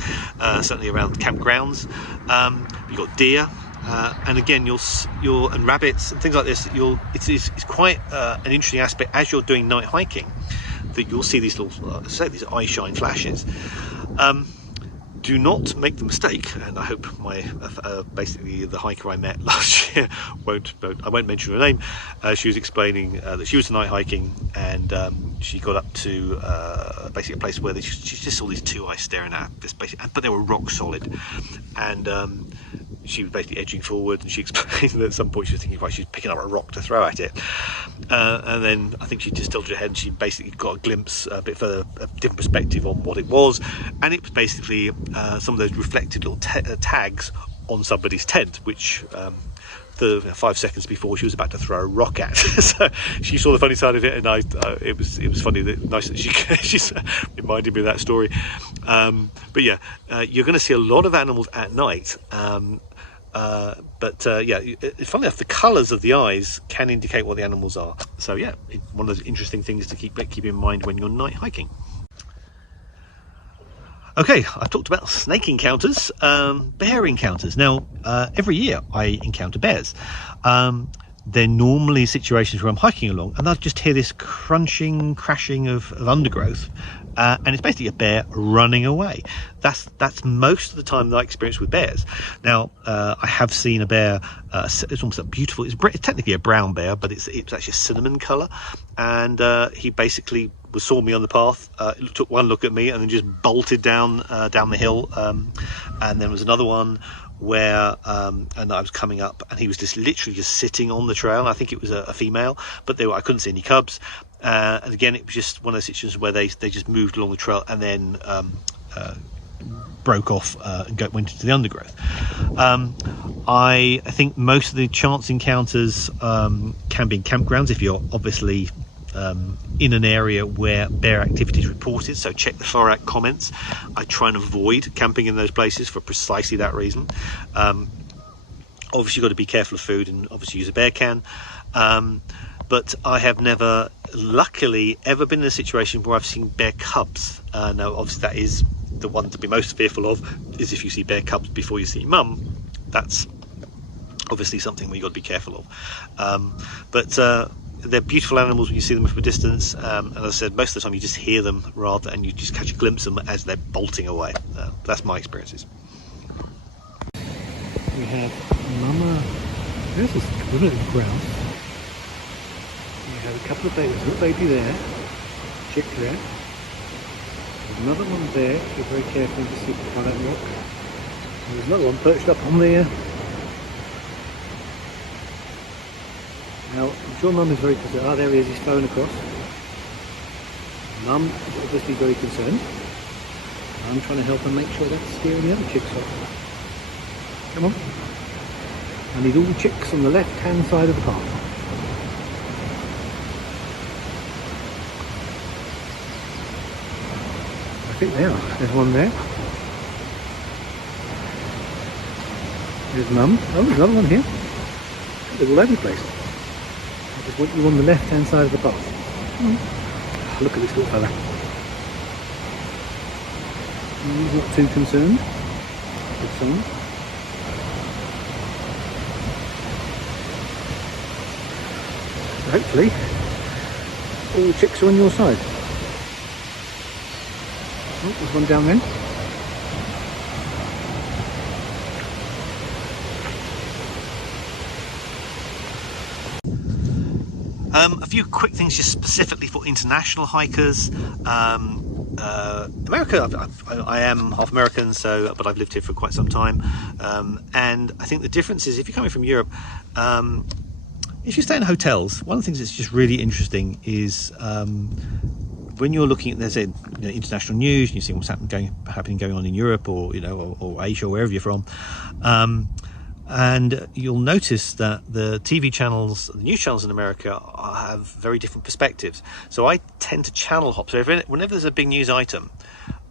certainly around campgrounds. You've got deer, and again and rabbits and things like this. It's quite an interesting aspect as you're doing night hiking, that you'll see these little these eye shine flashes. Do not make the mistake, and I hope my basically the hiker I met last year I won't mention her name. She was explaining that she was night hiking, and she got up to basically a place where she just saw these two eyes staring at this, but they were rock solid, and she was basically edging forward, and she explained that at some point she was thinking, right, she's picking up a rock to throw at it, and then I think she just tilted her head and she basically got a glimpse, a bit further, a different perspective on what it was, and it was basically some of those reflected little tags on somebody's tent, which 5 seconds before she was about to throw a rock at. So she saw the funny side of it, and it was funny, nice that she's reminded me of that story. But yeah, you're going to see a lot of animals at night. Yeah, funnily enough, the colours of the eyes can indicate what the animals are. So yeah, one of those interesting things to keep in mind when you're night hiking. Okay, I've talked about snake encounters, bear encounters. Now, every year I encounter bears. They're normally situations where I'm hiking along and I'll just hear this crunching, crashing of undergrowth, and it's basically a bear running away. That's most of the time that I experience with bears. Now, I have seen a bear, it's almost a beautiful, it's technically a brown bear, but it's actually a cinnamon colour, and he basically saw me on the path, took one look at me and then just bolted down the hill, and there was another one where and I was coming up and he was just literally just sitting on the trail. I think it was a female, but I couldn't see any cubs, and again it was just one of those situations where they just moved along the trail and then broke off and went into the undergrowth. I think most of the chance encounters can be in campgrounds, if you're obviously in an area where bear activity is reported, so check the far out comments. I try and avoid camping in those places for precisely that reason. Obviously you've got to be careful of food and obviously use a bear can, but I have never, luckily, ever been in a situation where I've seen bear cubs. Now obviously that is the one to be most fearful of, is if you see bear cubs before you see mum. That's obviously something where you've got to be careful of, but they're beautiful animals when you see them from a distance, and as I said, most of the time you just hear them and you just catch a glimpse of them as they're bolting away. That's my experiences. We have mama, there's this little grouse. We have a couple of babies, little baby there, chick there. There's another one there, be very careful to see by that rock. And there's another one perched up on there. Now, I'm sure Mum is very concerned. There he is, he's flown across. Mum is obviously very concerned. I'm trying to help her make sure that's steering the other chicks off. Come on. I need all the chicks on the left-hand side of the path. I think they are. There's one there. There's Mum. Oh, there's another one here. They're all over the place. I just want you on the left hand side of the path. Look at this little fella. He's not too concerned. Good sign. So hopefully all the chicks are on your side. Oh, there's one down there. A few quick things just specifically for international hikers. America, I am half American, but I've lived here for quite some time, and I think the difference is if you're coming from Europe, if you stay in hotels, one of the things that's just really interesting is when you're looking at, there's international news, and you see what's happening going on in Europe, or or Asia, or wherever you're from. And you'll notice that the TV channels, the news channels in America have very different perspectives. So I tend to channel hop. So whenever there's a big news item,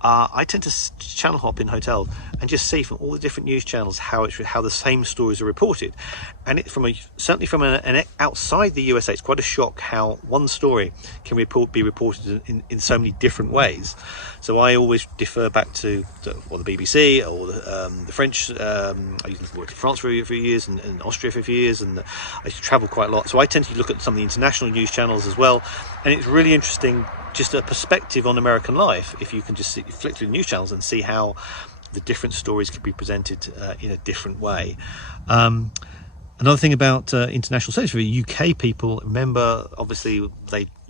I tend to channel hop in hotels and just see from all the different news channels how the same stories are reported. And certainly from an outside the USA, it's quite a shock how one story can be reported in so many different ways. So I always defer back to the BBC or the French. I used to work in France for a few years and Austria for a few years, and I used to travel quite a lot. So I tend to look at some of the international news channels as well, and it's really interesting, just a perspective on American life, if you can just flick through the news channels and see how the different stories could be presented in a different way. Another thing about international search for UK people, remember, obviously, in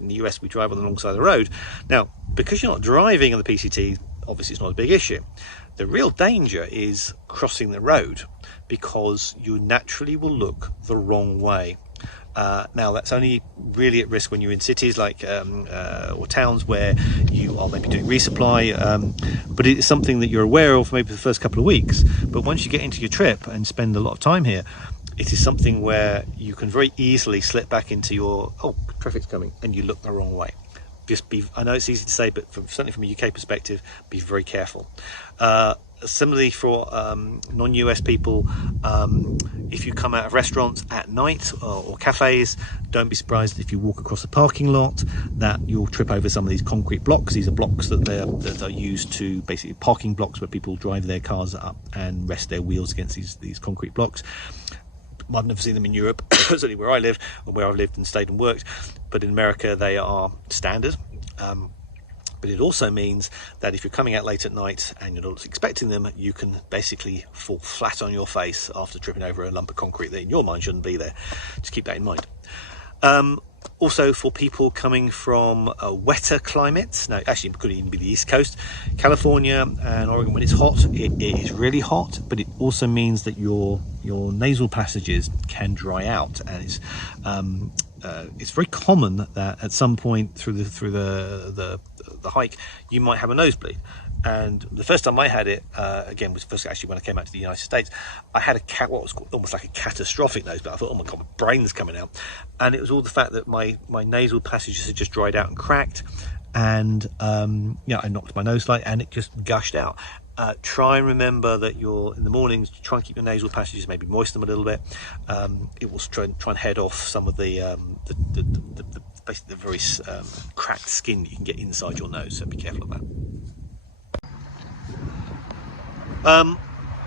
the US we drive on the wrong side of the road. Now, because you're not driving on the PCT, obviously it's not a big issue. The real danger is crossing the road, because you naturally will look the wrong way. Now that's only really at risk when you're in cities like or towns where you are maybe doing resupply, but it's something that you're aware of maybe the first couple of weeks. But once you get into your trip and spend a lot of time here, it is something where you can very easily slip back into your traffic's coming, and you look the wrong way. I know it's easy to say, but certainly from a UK perspective, be very careful. Similarly for non-US people, if you come out of restaurants at night or cafes, don't be surprised if you walk across a parking lot that you'll trip over some of these concrete blocks. These are blocks that are used to, basically, parking blocks where people drive their cars up and rest their wheels against these concrete blocks. I've never seen them in Europe, certainly where I live, or where I've lived and stayed and worked, but in America they are standard. But it also means that if you're coming out late at night and you're not expecting them, you can basically fall flat on your face after tripping over a lump of concrete that in your mind shouldn't be there. Just keep that in mind. Also, for people coming from wetter climates, now actually it could even be the East Coast, California and Oregon, when it's hot, it is really hot, but it also means that your nasal passages can dry out, and it's very common that at some point through the hike you might have a nosebleed. And the first time I had it, again, was first actually when I came out to the United States. I had what was called almost like a catastrophic nosebleed. I thought, oh my God, my brain's coming out. And it was all the fact that my nasal passages had just dried out and cracked. And I knocked my nose light and it just gushed out. Try and remember that in the mornings, try and keep your nasal passages, maybe moisten them a little bit. It will try and head off some of the basically the very cracked skin that you can get inside your nose. So be careful of that.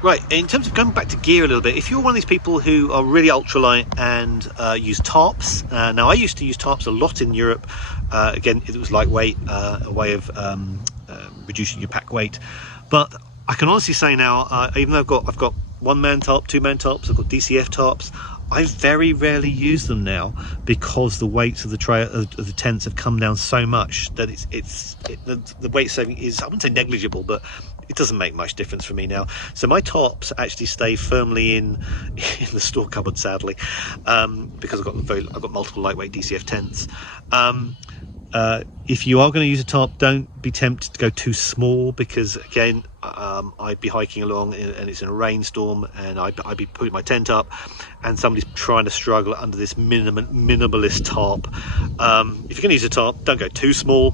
Right, in terms of going back to gear a little bit, if you're one of these people who are really ultralight and use tarps, now I used to use tarps a lot in Europe. Again, it was lightweight, a way of reducing your pack weight. But I can honestly say now, even though I've got one-man tarp, two-man tarps, I've got DCF tarps, I very rarely use them now, because the weights of the tents have come down so much that the weight saving is, I wouldn't say negligible, but it doesn't make much difference for me now. So my tarps actually stay firmly in the store cupboard, sadly, because I've got multiple lightweight DCF tents. If you are going to use a tarp, don't be tempted to go too small, because again, I'd be hiking along and it's in a rainstorm, and I'd be putting my tent up and somebody's trying to struggle under this minimalist tarp. If you're going to use a tarp, don't go too small.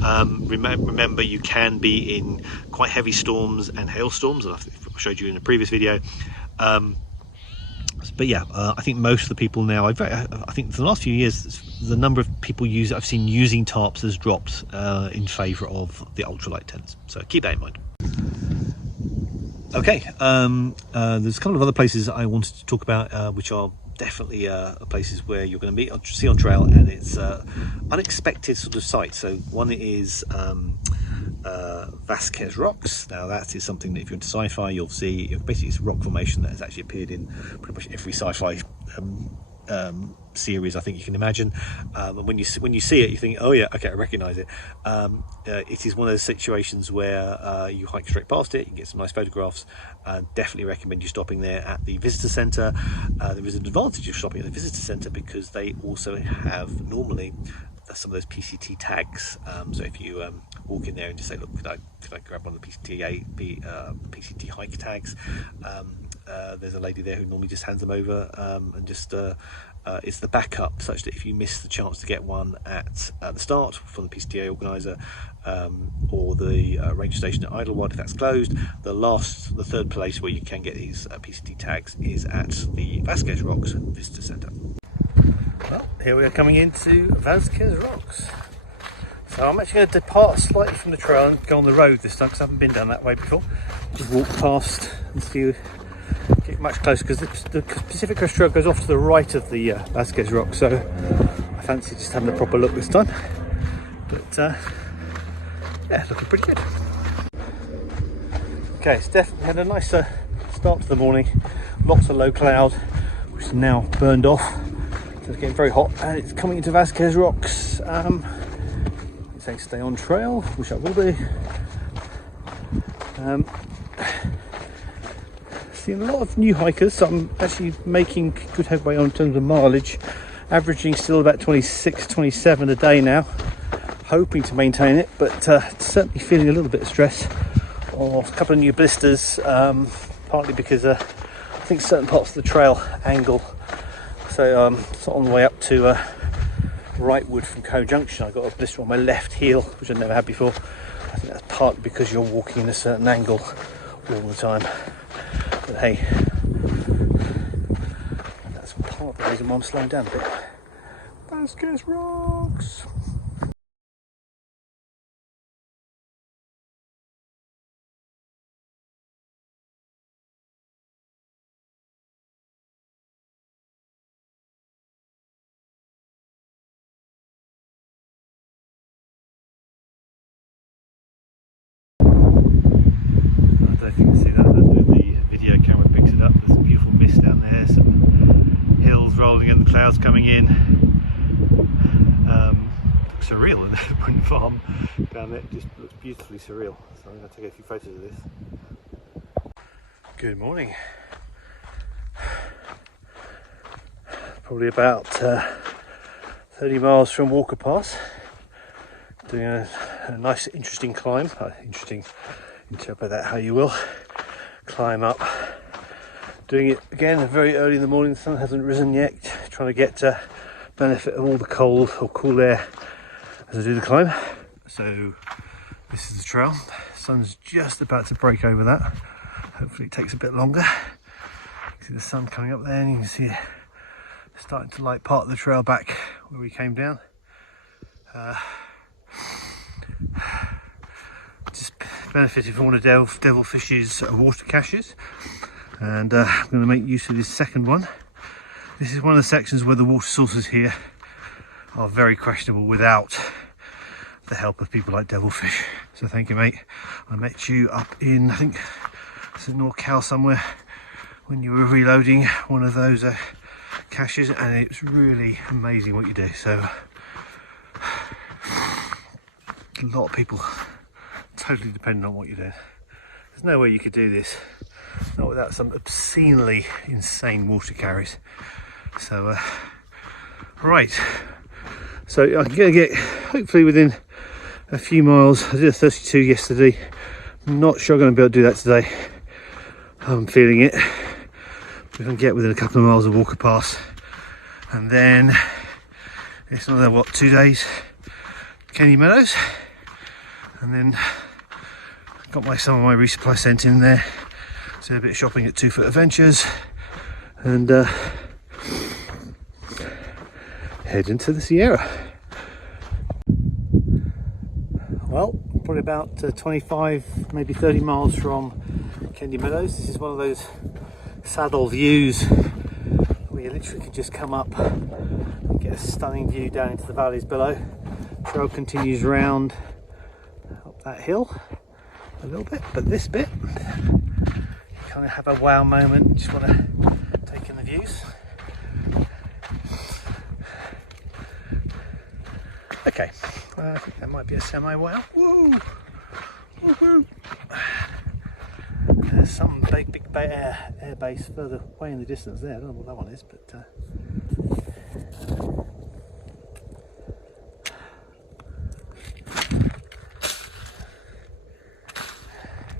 Remember, you can be in quite heavy storms and hailstorms, and I showed you in a previous video. But yeah, I think most of the people now, I think for the last few years, the number of people I've seen using tarps has dropped in favour of the ultralight tents, so keep that in mind. Okay, there's a couple of other places I wanted to talk about, which are definitely places where you're going to see on trail, and it's unexpected sort of sights. So one is Vasquez Rocks. Now that is something that if you're into sci-fi, you'll see. Basically, it's a rock formation that has actually appeared in pretty much every sci-fi series I think you can imagine, and when you see it, you think, oh yeah, okay, I recognize it. It is one of those situations where you hike straight past it, you can get some nice photographs. Definitely recommend you stopping there at the visitor centre. There is an advantage of stopping at the visitor centre because they also have normally some of those PCT tags. So if you walk in there and just say, look, could I grab one of the PCT hike tags? There's a lady there who normally just hands them over, and just it's the backup, such that if you miss the chance to get one at the start from the PCTA organiser, or the ranger station at Idyllwild if that's closed, the third place where you can get these PCT tags is at the Vasquez Rocks Visitor Centre. Well, here we are coming into Vasquez Rocks. So I'm actually going to depart slightly from the trail and go on the road this time because I haven't been down that way before. Just walk past and see, get much closer, because the Pacific Crest Trail goes off to the right of the Vasquez Rocks, so I fancy just having a proper look this time. But yeah, looking pretty good. Okay, it's definitely had a nice start to the morning. Lots of low cloud, which is now burned off. So it's getting very hot, and it's coming into Vasquez Rocks. It's saying stay on trail, which I will do. Seeing a lot of new hikers, so I'm actually making good headway on in terms of mileage, averaging still about 26, 27 a day now, hoping to maintain it, but certainly feeling a little bit of stress. Or a couple of new blisters, partly because I think certain parts of the trail angle. So on the way up to Rightwood from Co-Junction, I got a blister on my left heel, which I've never had before. I think that's partly because you're walking in a certain angle all the time. But hey, that's part of the reason why I'm slowing down a bit. Vasquez Rocks! I don't know if you can see that, but the video camera picks it up. There's a beautiful mist down there, some hills rolling and the clouds coming in. Looks surreal in the wind farm down there, it just looks beautifully surreal. So I'm going to take a few photos of this. Good morning. Probably about 30 miles from Walker Pass. Doing a nice interesting climb. Interesting, interpret that how you will. Climb up. Doing it again very early in the morning, the sun hasn't risen yet. Trying to get benefit of all the cold or cool air as I do the climb. So this is the trail. Sun's just about to break over that. Hopefully it takes a bit longer. You can see the sun coming up there, and you can see it starting to light part of the trail back where we came down. Just benefit if you want to devilfish's water caches, and I'm going to make use of this second one. This is one of the sections where the water sources here are very questionable without the help of people like devilfish. So thank you, mate. I met you up in, I think it's in North Cal somewhere, when you were reloading one of those caches, and it's really amazing what you do. So a lot of people totally dependent on what you're doing. There's no way you could do this not without some obscenely insane water carries. So right, so I'm gonna get hopefully within a few miles. I did a 32 yesterday. I'm not sure I'm going to be able to do that today. I'm feeling it. We're going to get within a couple of miles of Walker Pass, and then it's another, what, 2 days, Meadows, and then got some of my resupply sent in there. So a bit of shopping at 2 Foot Adventures, and head into the Sierra. Well, probably about 25, maybe 30 miles from Kendi Meadows. This is one of those saddle views where you literally could just come up and get a stunning view down into the valleys below. Trail continues round up that hill a little bit, but this bit you kind of have a wow moment. Just want to take in the views. Okay, I think that might be a semi-wow. Whoa! Woohoo! There's some big air base further away in the distance there. I don't know what that one is, but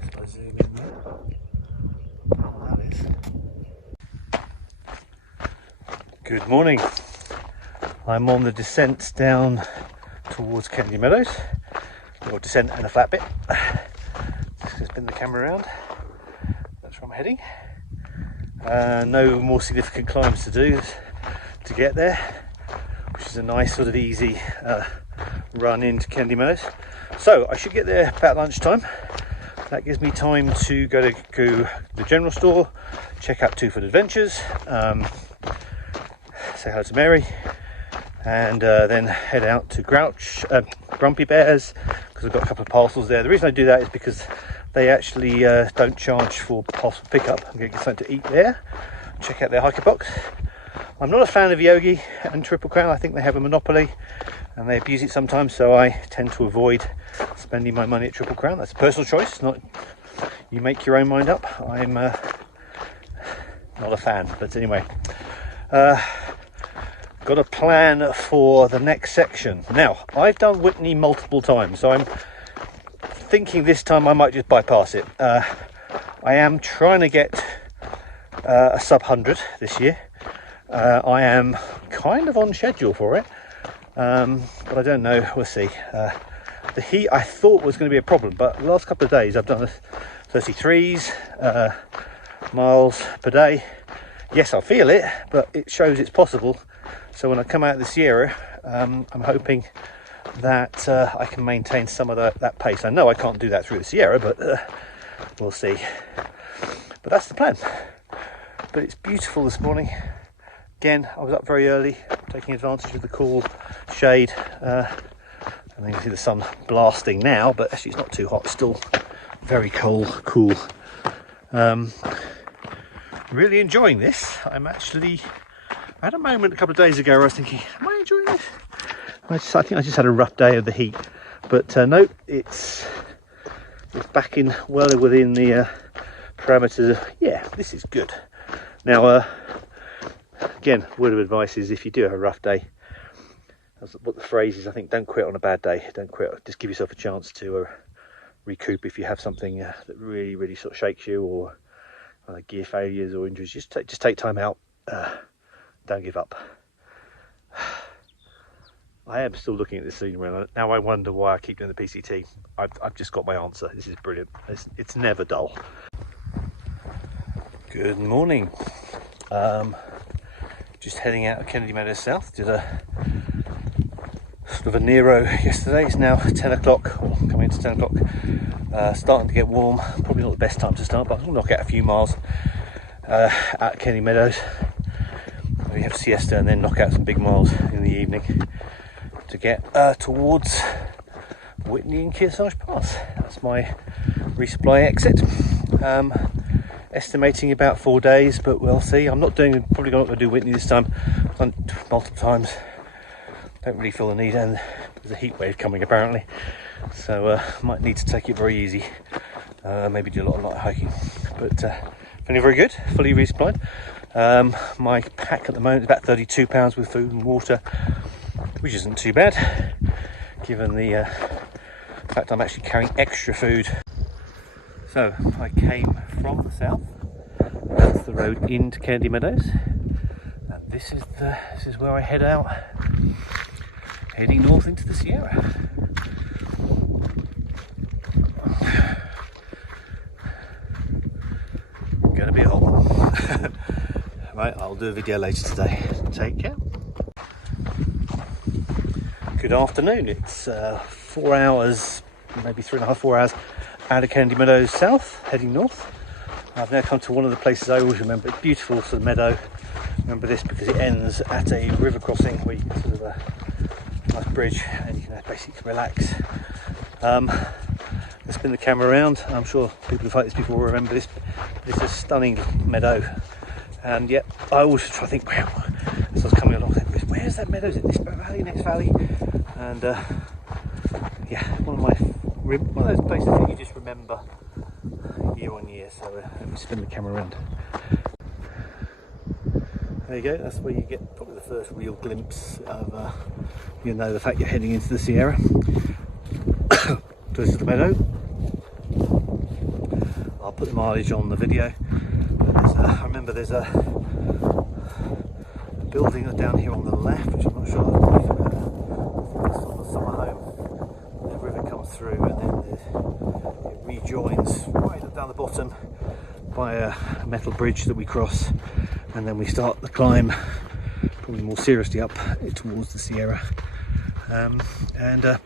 if I zoom in there, oh, that is. Good morning. I'm on the descent down towards Kendi Meadows, or descent and a flat bit. Just gonna spin the camera around. That's where I'm heading. No more significant climbs to do to get there, which is a nice sort of easy run into Kendi Meadows. So I should get there about lunchtime. That gives me time to go to the general store, check out 2 Foot Adventures, say hello to Mary, and then head out to Grumpy Bears, because I've got a couple of parcels there. The reason I do that is because they actually don't charge for parcel pickup. I'm going to get something to eat there. Check out their hiker box. I'm not a fan of Yogi and Triple Crown. I think they have a monopoly and they abuse it sometimes, so I tend to avoid spending my money at Triple Crown. That's a personal choice, not you make your own mind up. I'm not a fan, but anyway. Got a plan for the next section. Now, I've done Whitney multiple times, so I'm thinking this time I might just bypass it. I am trying to get a sub 100 this year. I am kind of on schedule for it, but I don't know, we'll see. The heat I thought was going to be a problem, but the last couple of days I've done 33s miles per day. Yes, I feel it, but it shows it's possible. So when I come out of the Sierra, I'm hoping that I can maintain some of that pace. I know I can't do that through the Sierra, but we'll see. But that's the plan. But it's beautiful this morning. Again, I was up very early, taking advantage of the cool shade. And you can see the sun blasting now, but actually it's not too hot. It's still very cool. Really enjoying this. I had a moment a couple of days ago where I was thinking, am I enjoying this? I think I just had a rough day of the heat, but no, it's back in well within the parameters of, yeah, this is good. Now, again, word of advice is if you do have a rough day, that's what the phrase is, I think, don't quit on a bad day. Don't quit, just give yourself a chance to recoup if you have something that really sort of shakes you, or gear failures or injuries. Just take time out. Don't give up. I am still looking at this scenery now. I wonder why I keep doing the PCT. I've just got my answer. This is brilliant. It's never dull. Good morning. Just heading out of Kendi Meadows South. Did a sort of a Nero yesterday. It's now 10 o'clock, or coming into 10 o'clock. Starting to get warm. Probably not the best time to start, but I'll knock out a few miles at Kendi Meadows. We have siesta and then knock out some big miles in the evening to get towards Whitney and Sonora Pass. That's my resupply exit. Estimating about 4 days, but we'll see. I'm probably not going to do Whitney this time. I've done multiple times. Don't really feel the need, and there's a heat wave coming apparently, so might need to take it very easy. Maybe do a lot of light hiking, but feeling very good, fully resupplied. My pack at the moment is about 32 pounds with food and water, which isn't too bad given the fact I'm actually carrying extra food. So I came from the south. That's the road into Kendi Meadows, and this is where I head out, heading north into the Sierra. Gonna be a hot one. Right, I'll do a video later today. Take care. Good afternoon. It's 4 hours, maybe 3.5, 4 hours out of Kennedy Meadows south, heading north. I've now come to one of the places I always remember. It's beautiful sort of meadow. Remember this because it ends at a river crossing where you get sort of a nice bridge and you can basically relax. Let's spin the camera around. I'm sure people who've hiked this before will remember this. This is a stunning meadow, and yet I always try to think, wow, as I was coming along, where's that meadow? Is it this valley, next valley? And yeah, one of those places that you just remember year on year. So let me spin the camera around. There you go. That's where you get probably the first real glimpse of the fact you're heading into the Sierra. This is the meadow. I'll put the mileage on the video. But I remember there's a building down here on the left, which I'm not sure. I think it's on the summer home. The river comes through and then it rejoins right up down the bottom by a metal bridge that we cross, and then we start the climb probably more seriously up towards the Sierra. And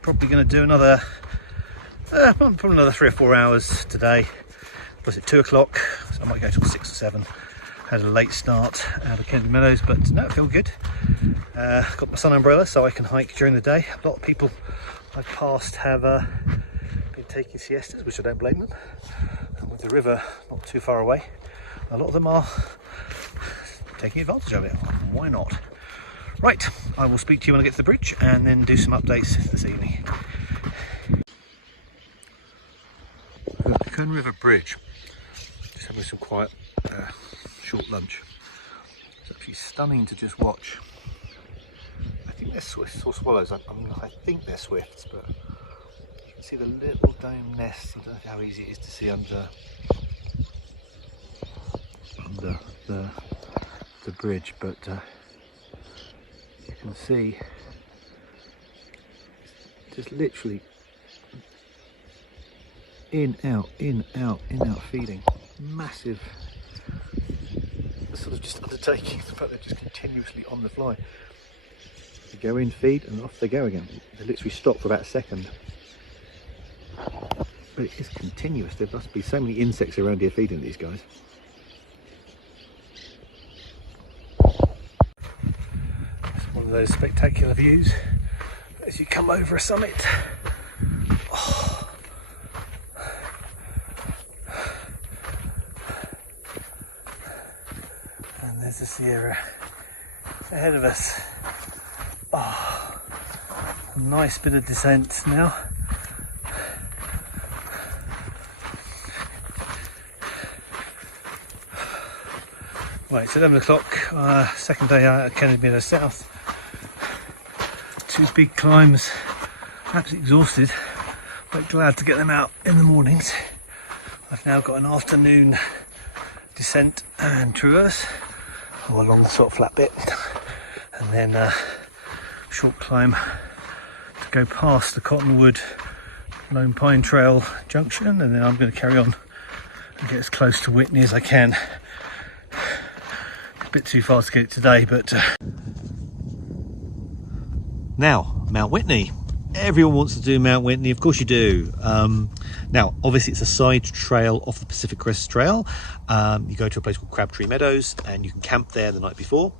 probably going to do another probably another 3 or 4 hours today. Was it 2 o'clock? So I might go till 6 or 7. Had a late start out of Kennedy Meadows, but no, it feel good. Got my sun umbrella so I can hike during the day. A lot of people I've passed have been taking siestas, which I don't blame them. And with the river not too far away, a lot of them are taking advantage of it. Why not? Right, I will speak to you when I get to the bridge and then do some updates this evening. The Kern River Bridge. Just having some quiet short lunch. It's actually stunning to just watch. I think they're swifts or swallows. I think they're swifts, but you can see the little dome nests. I don't know how easy it is to see under the bridge, but you can see just literally in out feeding. Massive sort of just undertaking, but they're just continuously on the fly. They go in, feed, and off they go again. They literally stop for about a second, but it is continuous. There must be so many insects around here feeding these guys. It's one of those spectacular views as you come over a summit. There's the Sierra ahead of us. Oh, a nice bit of descent now. Right, it's 11 o'clock, second day out at Kennedy Meadows South. 2 big climbs, absolutely exhausted, but glad to get them out in the mornings. I've now got an afternoon descent and traverse along the sort of flat bit, and then a short climb to go past the Cottonwood Lone Pine Trail junction, and then I'm going to carry on and get as close to Whitney as I can. A bit too far to get it today, but now Mount Whitney. Everyone wants to do Mount Whitney, of course you do. Now, obviously it's a side trail off the Pacific Crest Trail. You go to a place called Crabtree Meadows and you can camp there the night before.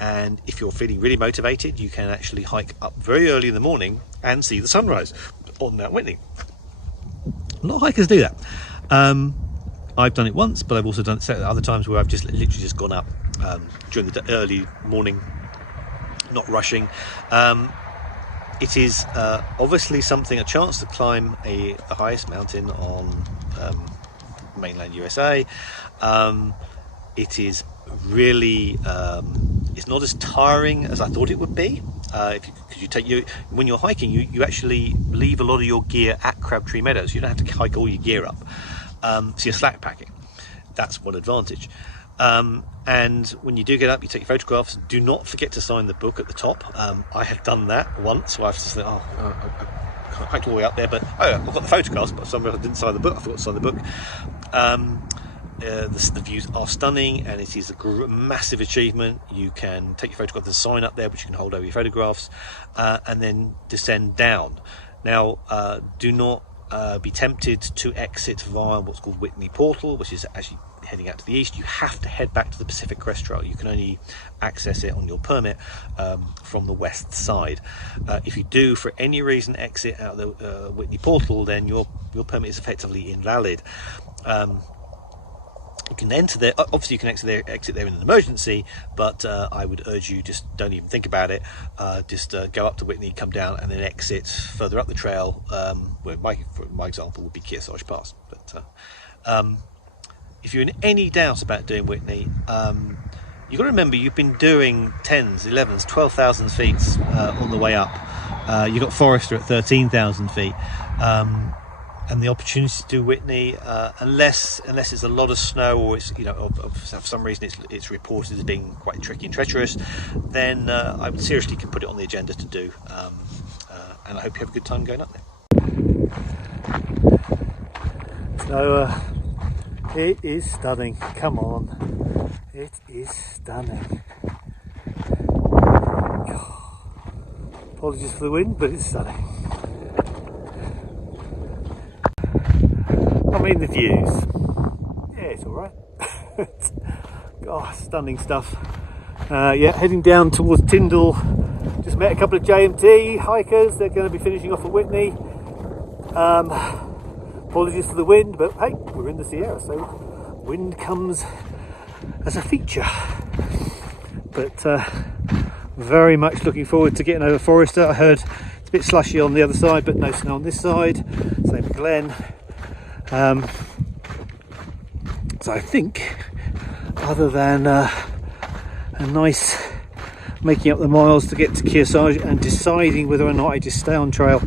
And if you're feeling really motivated, you can actually hike up very early in the morning and see the sunrise on Mount Whitney. A lot of hikers do that. I've done it once, but I've also done it other times where I've just literally just gone up during the early morning, not rushing. It is obviously a chance to climb the highest mountain on mainland USA. It is really, it's not as tiring as I thought it would be. When you're hiking, you actually leave a lot of your gear at Crabtree Meadows. You don't have to hike all your gear up. So you're slack packing. That's one advantage. And when you do get up, you take your photographs. Do not forget to sign the book at the top. I had done that once, so I have to say, I hiked all the way up there, but I've got the photographs, but for some reason I didn't sign the book. I forgot to sign the book. the views are stunning, and it is a massive achievement. You can take your photograph, there's a sign up there which you can hold over your photographs, and then descend down. Now, do not be tempted to exit via what's called Whitney Portal, which is actually heading out to the east. You have to head back to the Pacific Crest Trail. You can only access it on your permit from the west side. If you do for any reason exit out of the Whitney Portal, then your permit is effectively invalid. You can enter there, obviously you can exit there in an emergency, but I would urge you, just don't even think about it. Just go up to Whitney, come down, and then exit further up the trail, where my example would be Kearsarge Pass. But if you're in any doubt about doing Whitney, you've got to remember you've been doing 10s, 11s, 12,000 feet on the way up. You've got Forester at 13,000 feet. And the opportunity to do Whitney, unless it's a lot of snow, or it's, you know, for some reason it's reported as being quite tricky and treacherous, then I would seriously put it on the agenda to do. And I hope you have a good time going up there. So it is stunning. Come on, it is stunning. Apologies for the wind, but it's stunning. I mean, the views, yeah, it's alright. Oh, stunning stuff. Yeah, heading down towards Tyndall. Just met a couple of JMT hikers. They're going to be finishing off at Whitney. Apologies for the wind, but hey, we're in the Sierra, so wind comes as a feature. But very much looking forward to getting over Forester. I heard it's a bit slushy on the other side, but no snow on this side. Same with Glen. So I think, other than a nice making up the miles to get to Kearsarge and deciding whether or not I just stay on trail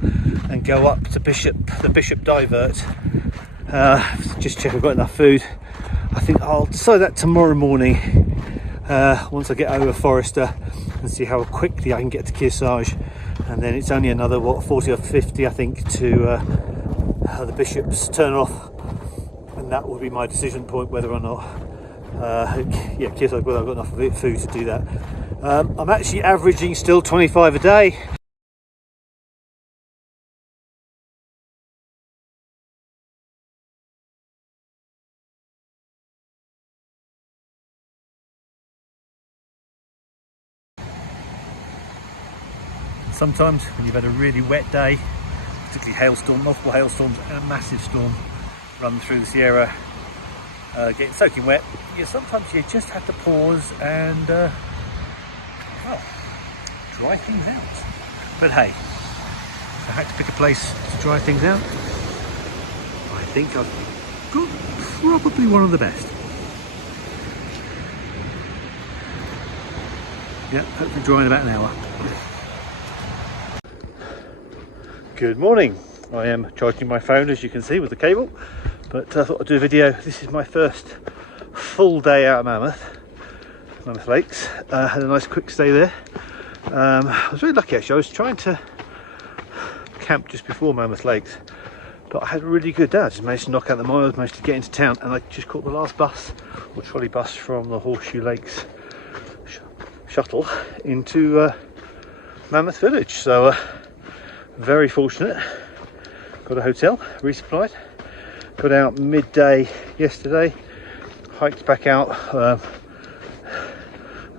and go up to the Bishop Divert, just check I've got enough food. I think I'll decide that tomorrow morning, once I get over Forester, and see how quickly I can get to Kearsarge. And then it's only another 40 or 50, I think, to the Bishop's turn off, and that will be my decision point whether or not Kearsarge, whether I've got enough food to do that. I'm actually averaging still 25 a day. Sometimes when you've had a really wet day, particularly hailstorm, multiple hailstorms and a massive storm run through the Sierra, getting soaking wet, sometimes you just have to pause and dry things out. But hey, if I had to pick a place to dry things out, I think I've got probably one of the best. Yeah, hopefully dry in about an hour. Good morning. I am charging my phone, as you can see, with the cable, but I thought I'd do a video. This is my first full day out of Mammoth Lakes. Had a nice quick stay there. I was very lucky actually. I was trying to camp just before Mammoth Lakes, but I had a really good day. I just managed to knock out the miles, managed to get into town, and I just caught the last bus or trolley bus from the Horseshoe Lakes shuttle into Mammoth Village. So very fortunate. Got a hotel, resupplied. Got out midday yesterday, hiked back out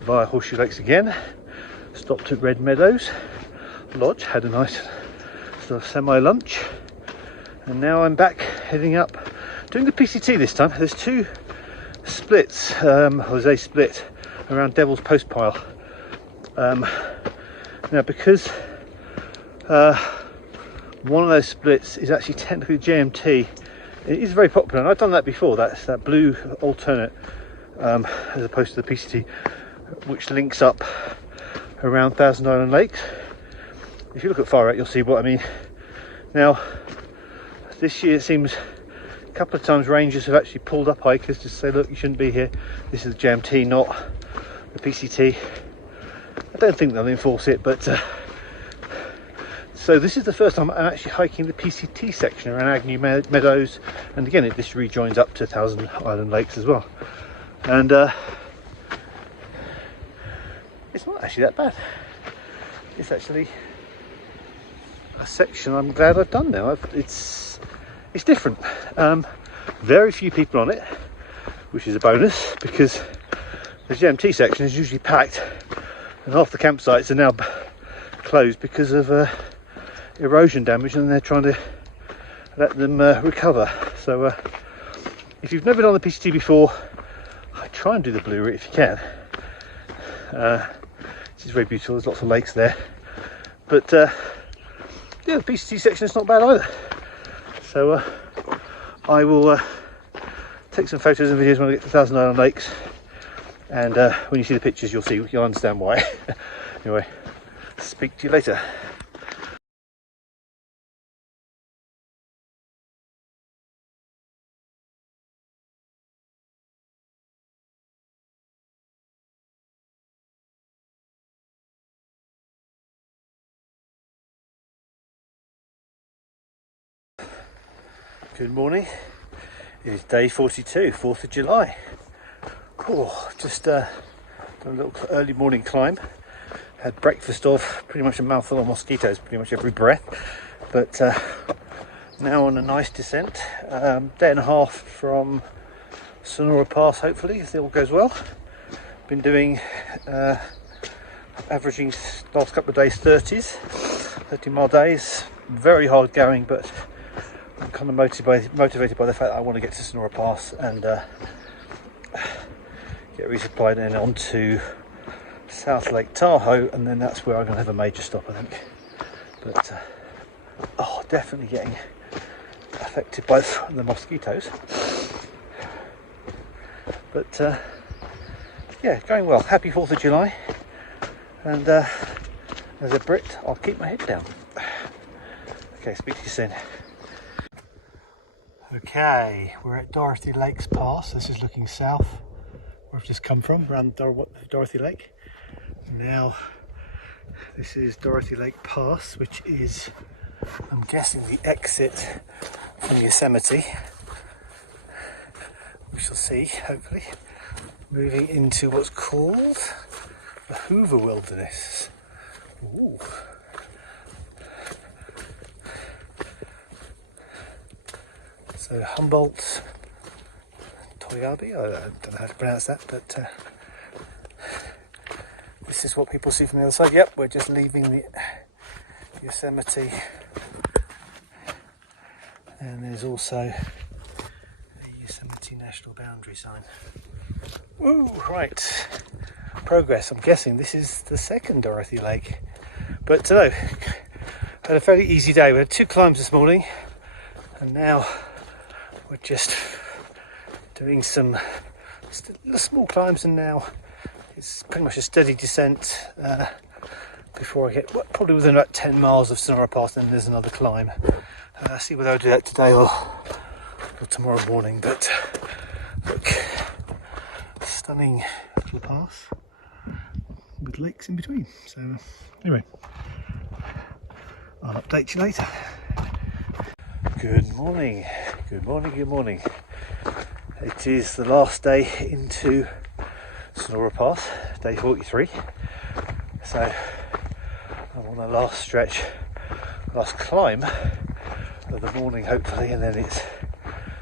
via Horseshoe Lakes again, stopped at Red Meadows Lodge, had a nice sort of semi-lunch, and now I'm back heading up, doing the PCT this time. There's two splits, Jose split around Devil's Post Pile. Now because one of those splits is actually technically JMT, it is very popular, and I've done that before. That's that blue alternate, as opposed to the PCT, which links up around Thousand Island Lakes. If you look at far out, you'll see what I mean. Now, this year it seems a couple of times rangers have actually pulled up hikers to say, look, you shouldn't be here. This is the JMT, not the PCT. I don't think they'll enforce it, but So this is the first time I'm actually hiking the PCT section around Agnew Meadows, and again this rejoins up to Thousand Island Lakes as well. And it's not actually that bad. It's actually a section I'm glad I've done now. It's different. Very few people on it, which is a bonus, because the GMT section is usually packed and half the campsites are now closed because of erosion damage, and they're trying to let them recover. So if you've never been on the PCT before, I try and do the blue route if you can. This is very beautiful, there's lots of lakes there, but yeah, the PCT section is not bad either. So I will take some photos and videos when I get to Thousand Island Lakes, and when you see the pictures you'll understand why. Anyway, speak to you later. Good morning. It is day 42, 4th of July. Oh, just done a little early morning climb. Had breakfast off pretty much a mouthful of mosquitoes, pretty much every breath. But now on a nice descent. Day and a half from Sonora Pass, hopefully, if it all goes well. Been doing, averaging last couple of days 30-mile days. Very hard going, but I'm kind of motivated by the fact that I want to get to Sonora Pass and get resupplied and onto South Lake Tahoe, and then that's where I'm going to have a major stop, I think. But oh, definitely getting affected by the mosquitoes. But yeah, going well. Happy 4th of July, and as a Brit, I'll keep my head down. Okay, speak to you soon. Okay, we're at Dorothy Lakes Pass. This is looking south, where I've just come from, around Dorothy Lake. Now, this is Dorothy Lake Pass, which is, I'm guessing, the exit from Yosemite. We shall see, hopefully. Moving into what's called the Hoover Wilderness. Ooh. So Humboldt, Toyabe, I don't know how to pronounce that, but this is what people see from the other side. Yep, we're just leaving the Yosemite, and there's also a Yosemite National Boundary sign. Woo, right, progress. I'm guessing this is the second Dorothy Lake, but no, had a fairly easy day. We had 2 climbs this morning, and now we're just doing some small climbs, and now it's pretty much a steady descent before I get probably within about 10 miles of Sonora Pass. Then there's another climb. See whether I'll do that today or tomorrow morning. But look, stunning little pass with lakes in between. So anyway, I'll update you later. Good morning, good morning, good morning. It is the last day into Sonora Pass, day 43. So I'm on the last stretch, last climb of the morning, hopefully, and then it's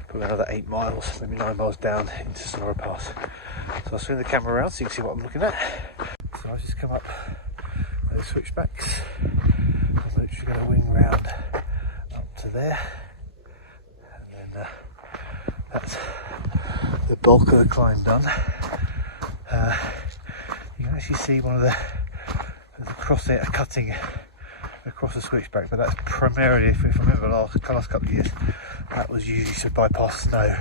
probably another 8 miles, maybe 9 miles down into Sonora Pass. So I'll swing the camera around so you can see what I'm looking at. So I've just come up those switchbacks. I'm literally going to wing round up to there. That's the bulk of the climb done. You can actually see one of the crossing, cutting across the switchback, but that's primarily, if I remember the last couple of years, that was usually to bypass snow.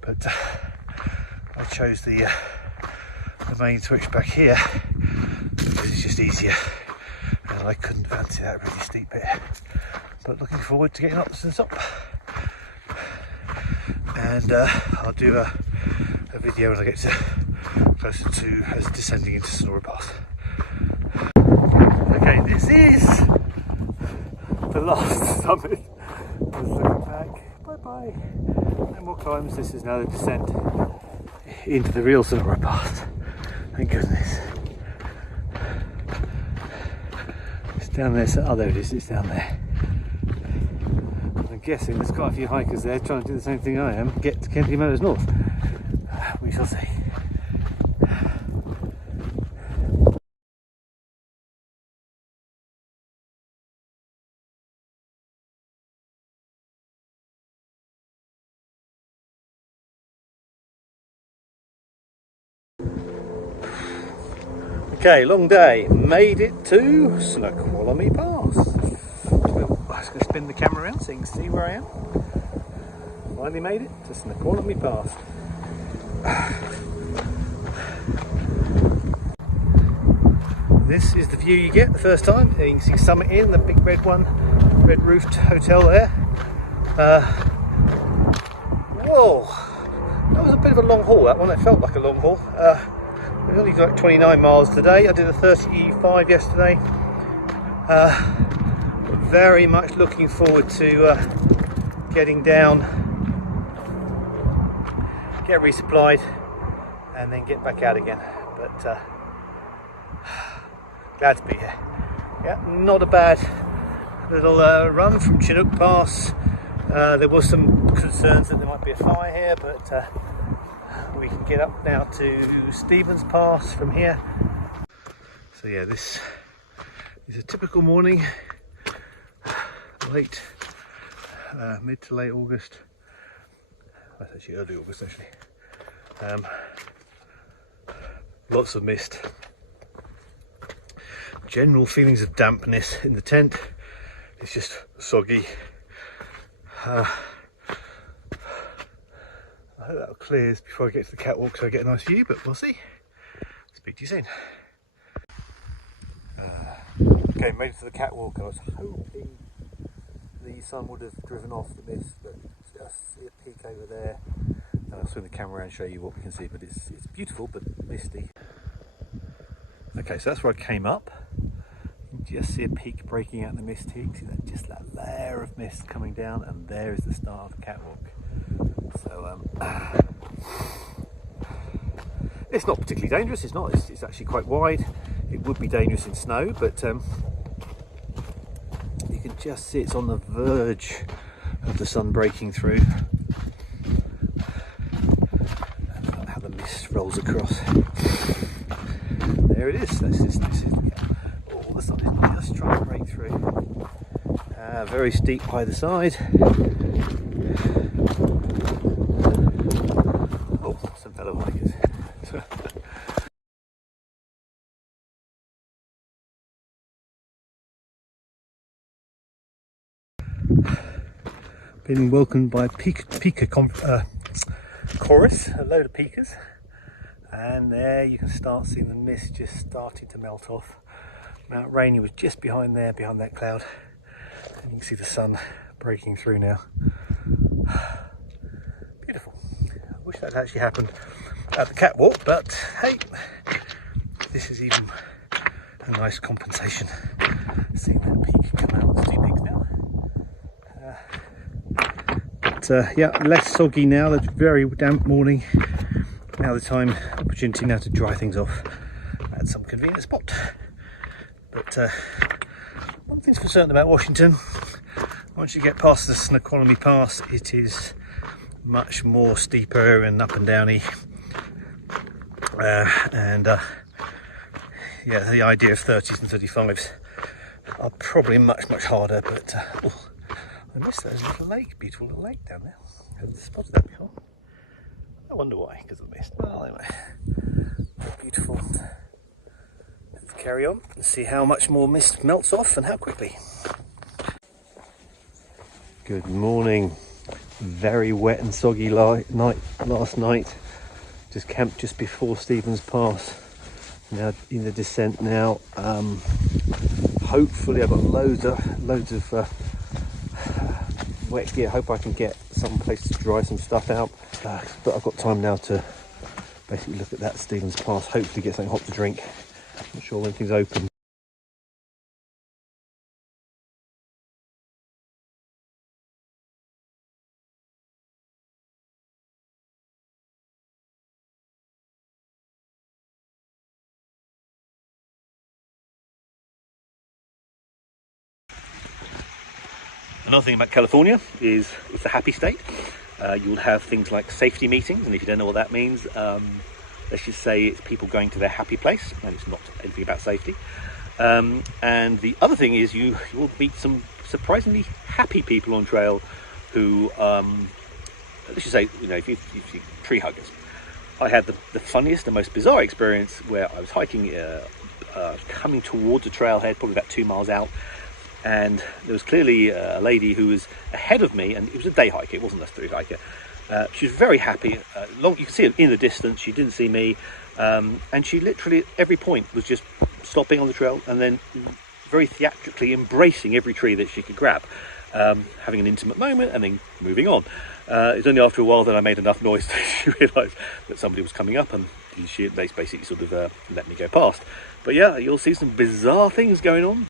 But I chose the main switchback here because it's just easier, and I couldn't fancy that really steep bit. But looking forward to getting up to the top. And I'll do a video when I get closer to descending into Sonora Pass. Okay, this is last summit. I was looking back. Bye bye. No more climbs. This is now the descent into the real Sonora Pass. Thank goodness. It's down there. So, oh, there it is. It's down there. I'm guessing there's quite a few hikers there trying to do the same thing I am. Get to Kempy Meadows North. We shall see. Okay, long day. Made it to Snoqualmie Pass. I'm just going to spin the camera around so you can see where I am. Finally made it to Snoqualmie Pass. This is the view you get the first time. You can see Summit Inn, the big red one, red roofed hotel there. Whoa, that was a bit of a long haul, that one. It felt like a long haul. We've only got 29 miles today. I did a 35 yesterday. Very much looking forward to getting down, get resupplied, and then get back out again. But glad to be here. Yeah, not a bad little run from Chinook Pass. There was some concerns that there might be a fire here, but we can get up now to Stevens Pass from here. So yeah, this is a typical morning, late, mid to late August. That's actually early August actually. Lots of mist. General feelings of dampness in the tent. It's just soggy. I hope that clears before I get to the catwalk so I get a nice view, but we'll see. Speak to you soon. Okay, made it to the catwalk. I was hoping the sun would have driven off the mist, but just see a peak over there. And I'll swing the camera around and show you what we can see, but it's beautiful but misty. Okay, so that's where I came up. You can just see a peak breaking out in the mist here. You can see that, just that layer of mist coming down, and there is the start of the catwalk. So it's not particularly dangerous. It's not. It's actually quite wide. It would be dangerous in snow, but you can just see it's on the verge of the sun breaking through. And look how the mist rolls across. There it is. This is oh, the sun is just trying to break through. Very steep either side. Oh, some fellow hikers. Been welcomed by Pika chorus, a load of Pikas, and there you can start seeing the mist just starting to melt off. Mount Rainier was just behind there, behind that cloud, and you can see the sun breaking through now. Beautiful. I wish that had actually happened at the catwalk, but hey, this is even a nice compensation. Seeing that peak come out. There's two peaks now. Yeah, less soggy now. It's a very damp morning. Now the time, opportunity now to dry things off at some convenient spot. But one thing's for certain about Washington: once you get past the Snoqualmie Pass, it is much more steeper and up and downy. Yeah, the idea of 30s and 35s are probably much harder. But oh, I missed that little lake, beautiful little lake down there. I hadn't spotted that before. I wonder why, because of the mist. Well, anyway, beautiful. Let's carry on and see how much more mist melts off and how quickly. Good morning. Very wet and soggy last night. Just camped just before Stevens Pass. Now in the descent now. Hopefully I've got loads of wet gear. Hope I can get some place to dry some stuff out. But I've got time now to basically look at that Stevens Pass. Hopefully get something hot to drink. Not sure when things open. Another thing about California is it's a happy state. You'll have things like safety meetings, and if you don't know what that means, let's just say it's people going to their happy place, and it's not anything about safety. And the other thing is you will meet some surprisingly happy people on trail who, let's just say, if you tree huggers. I had the funniest and most bizarre experience where I was hiking, coming towards a trailhead, probably about 2 miles out, and there was clearly a lady who was ahead of me, and it was a day hiker, it wasn't a through hiker. She was very happy. You could see her in the distance. She didn't see me, and she literally at every point was just stopping on the trail and then very theatrically embracing every tree that she could grab, having an intimate moment and then moving on. It was only after a while that I made enough noise that she realised that somebody was coming up, and they basically sort of let me go past. But yeah, you'll see some bizarre things going on.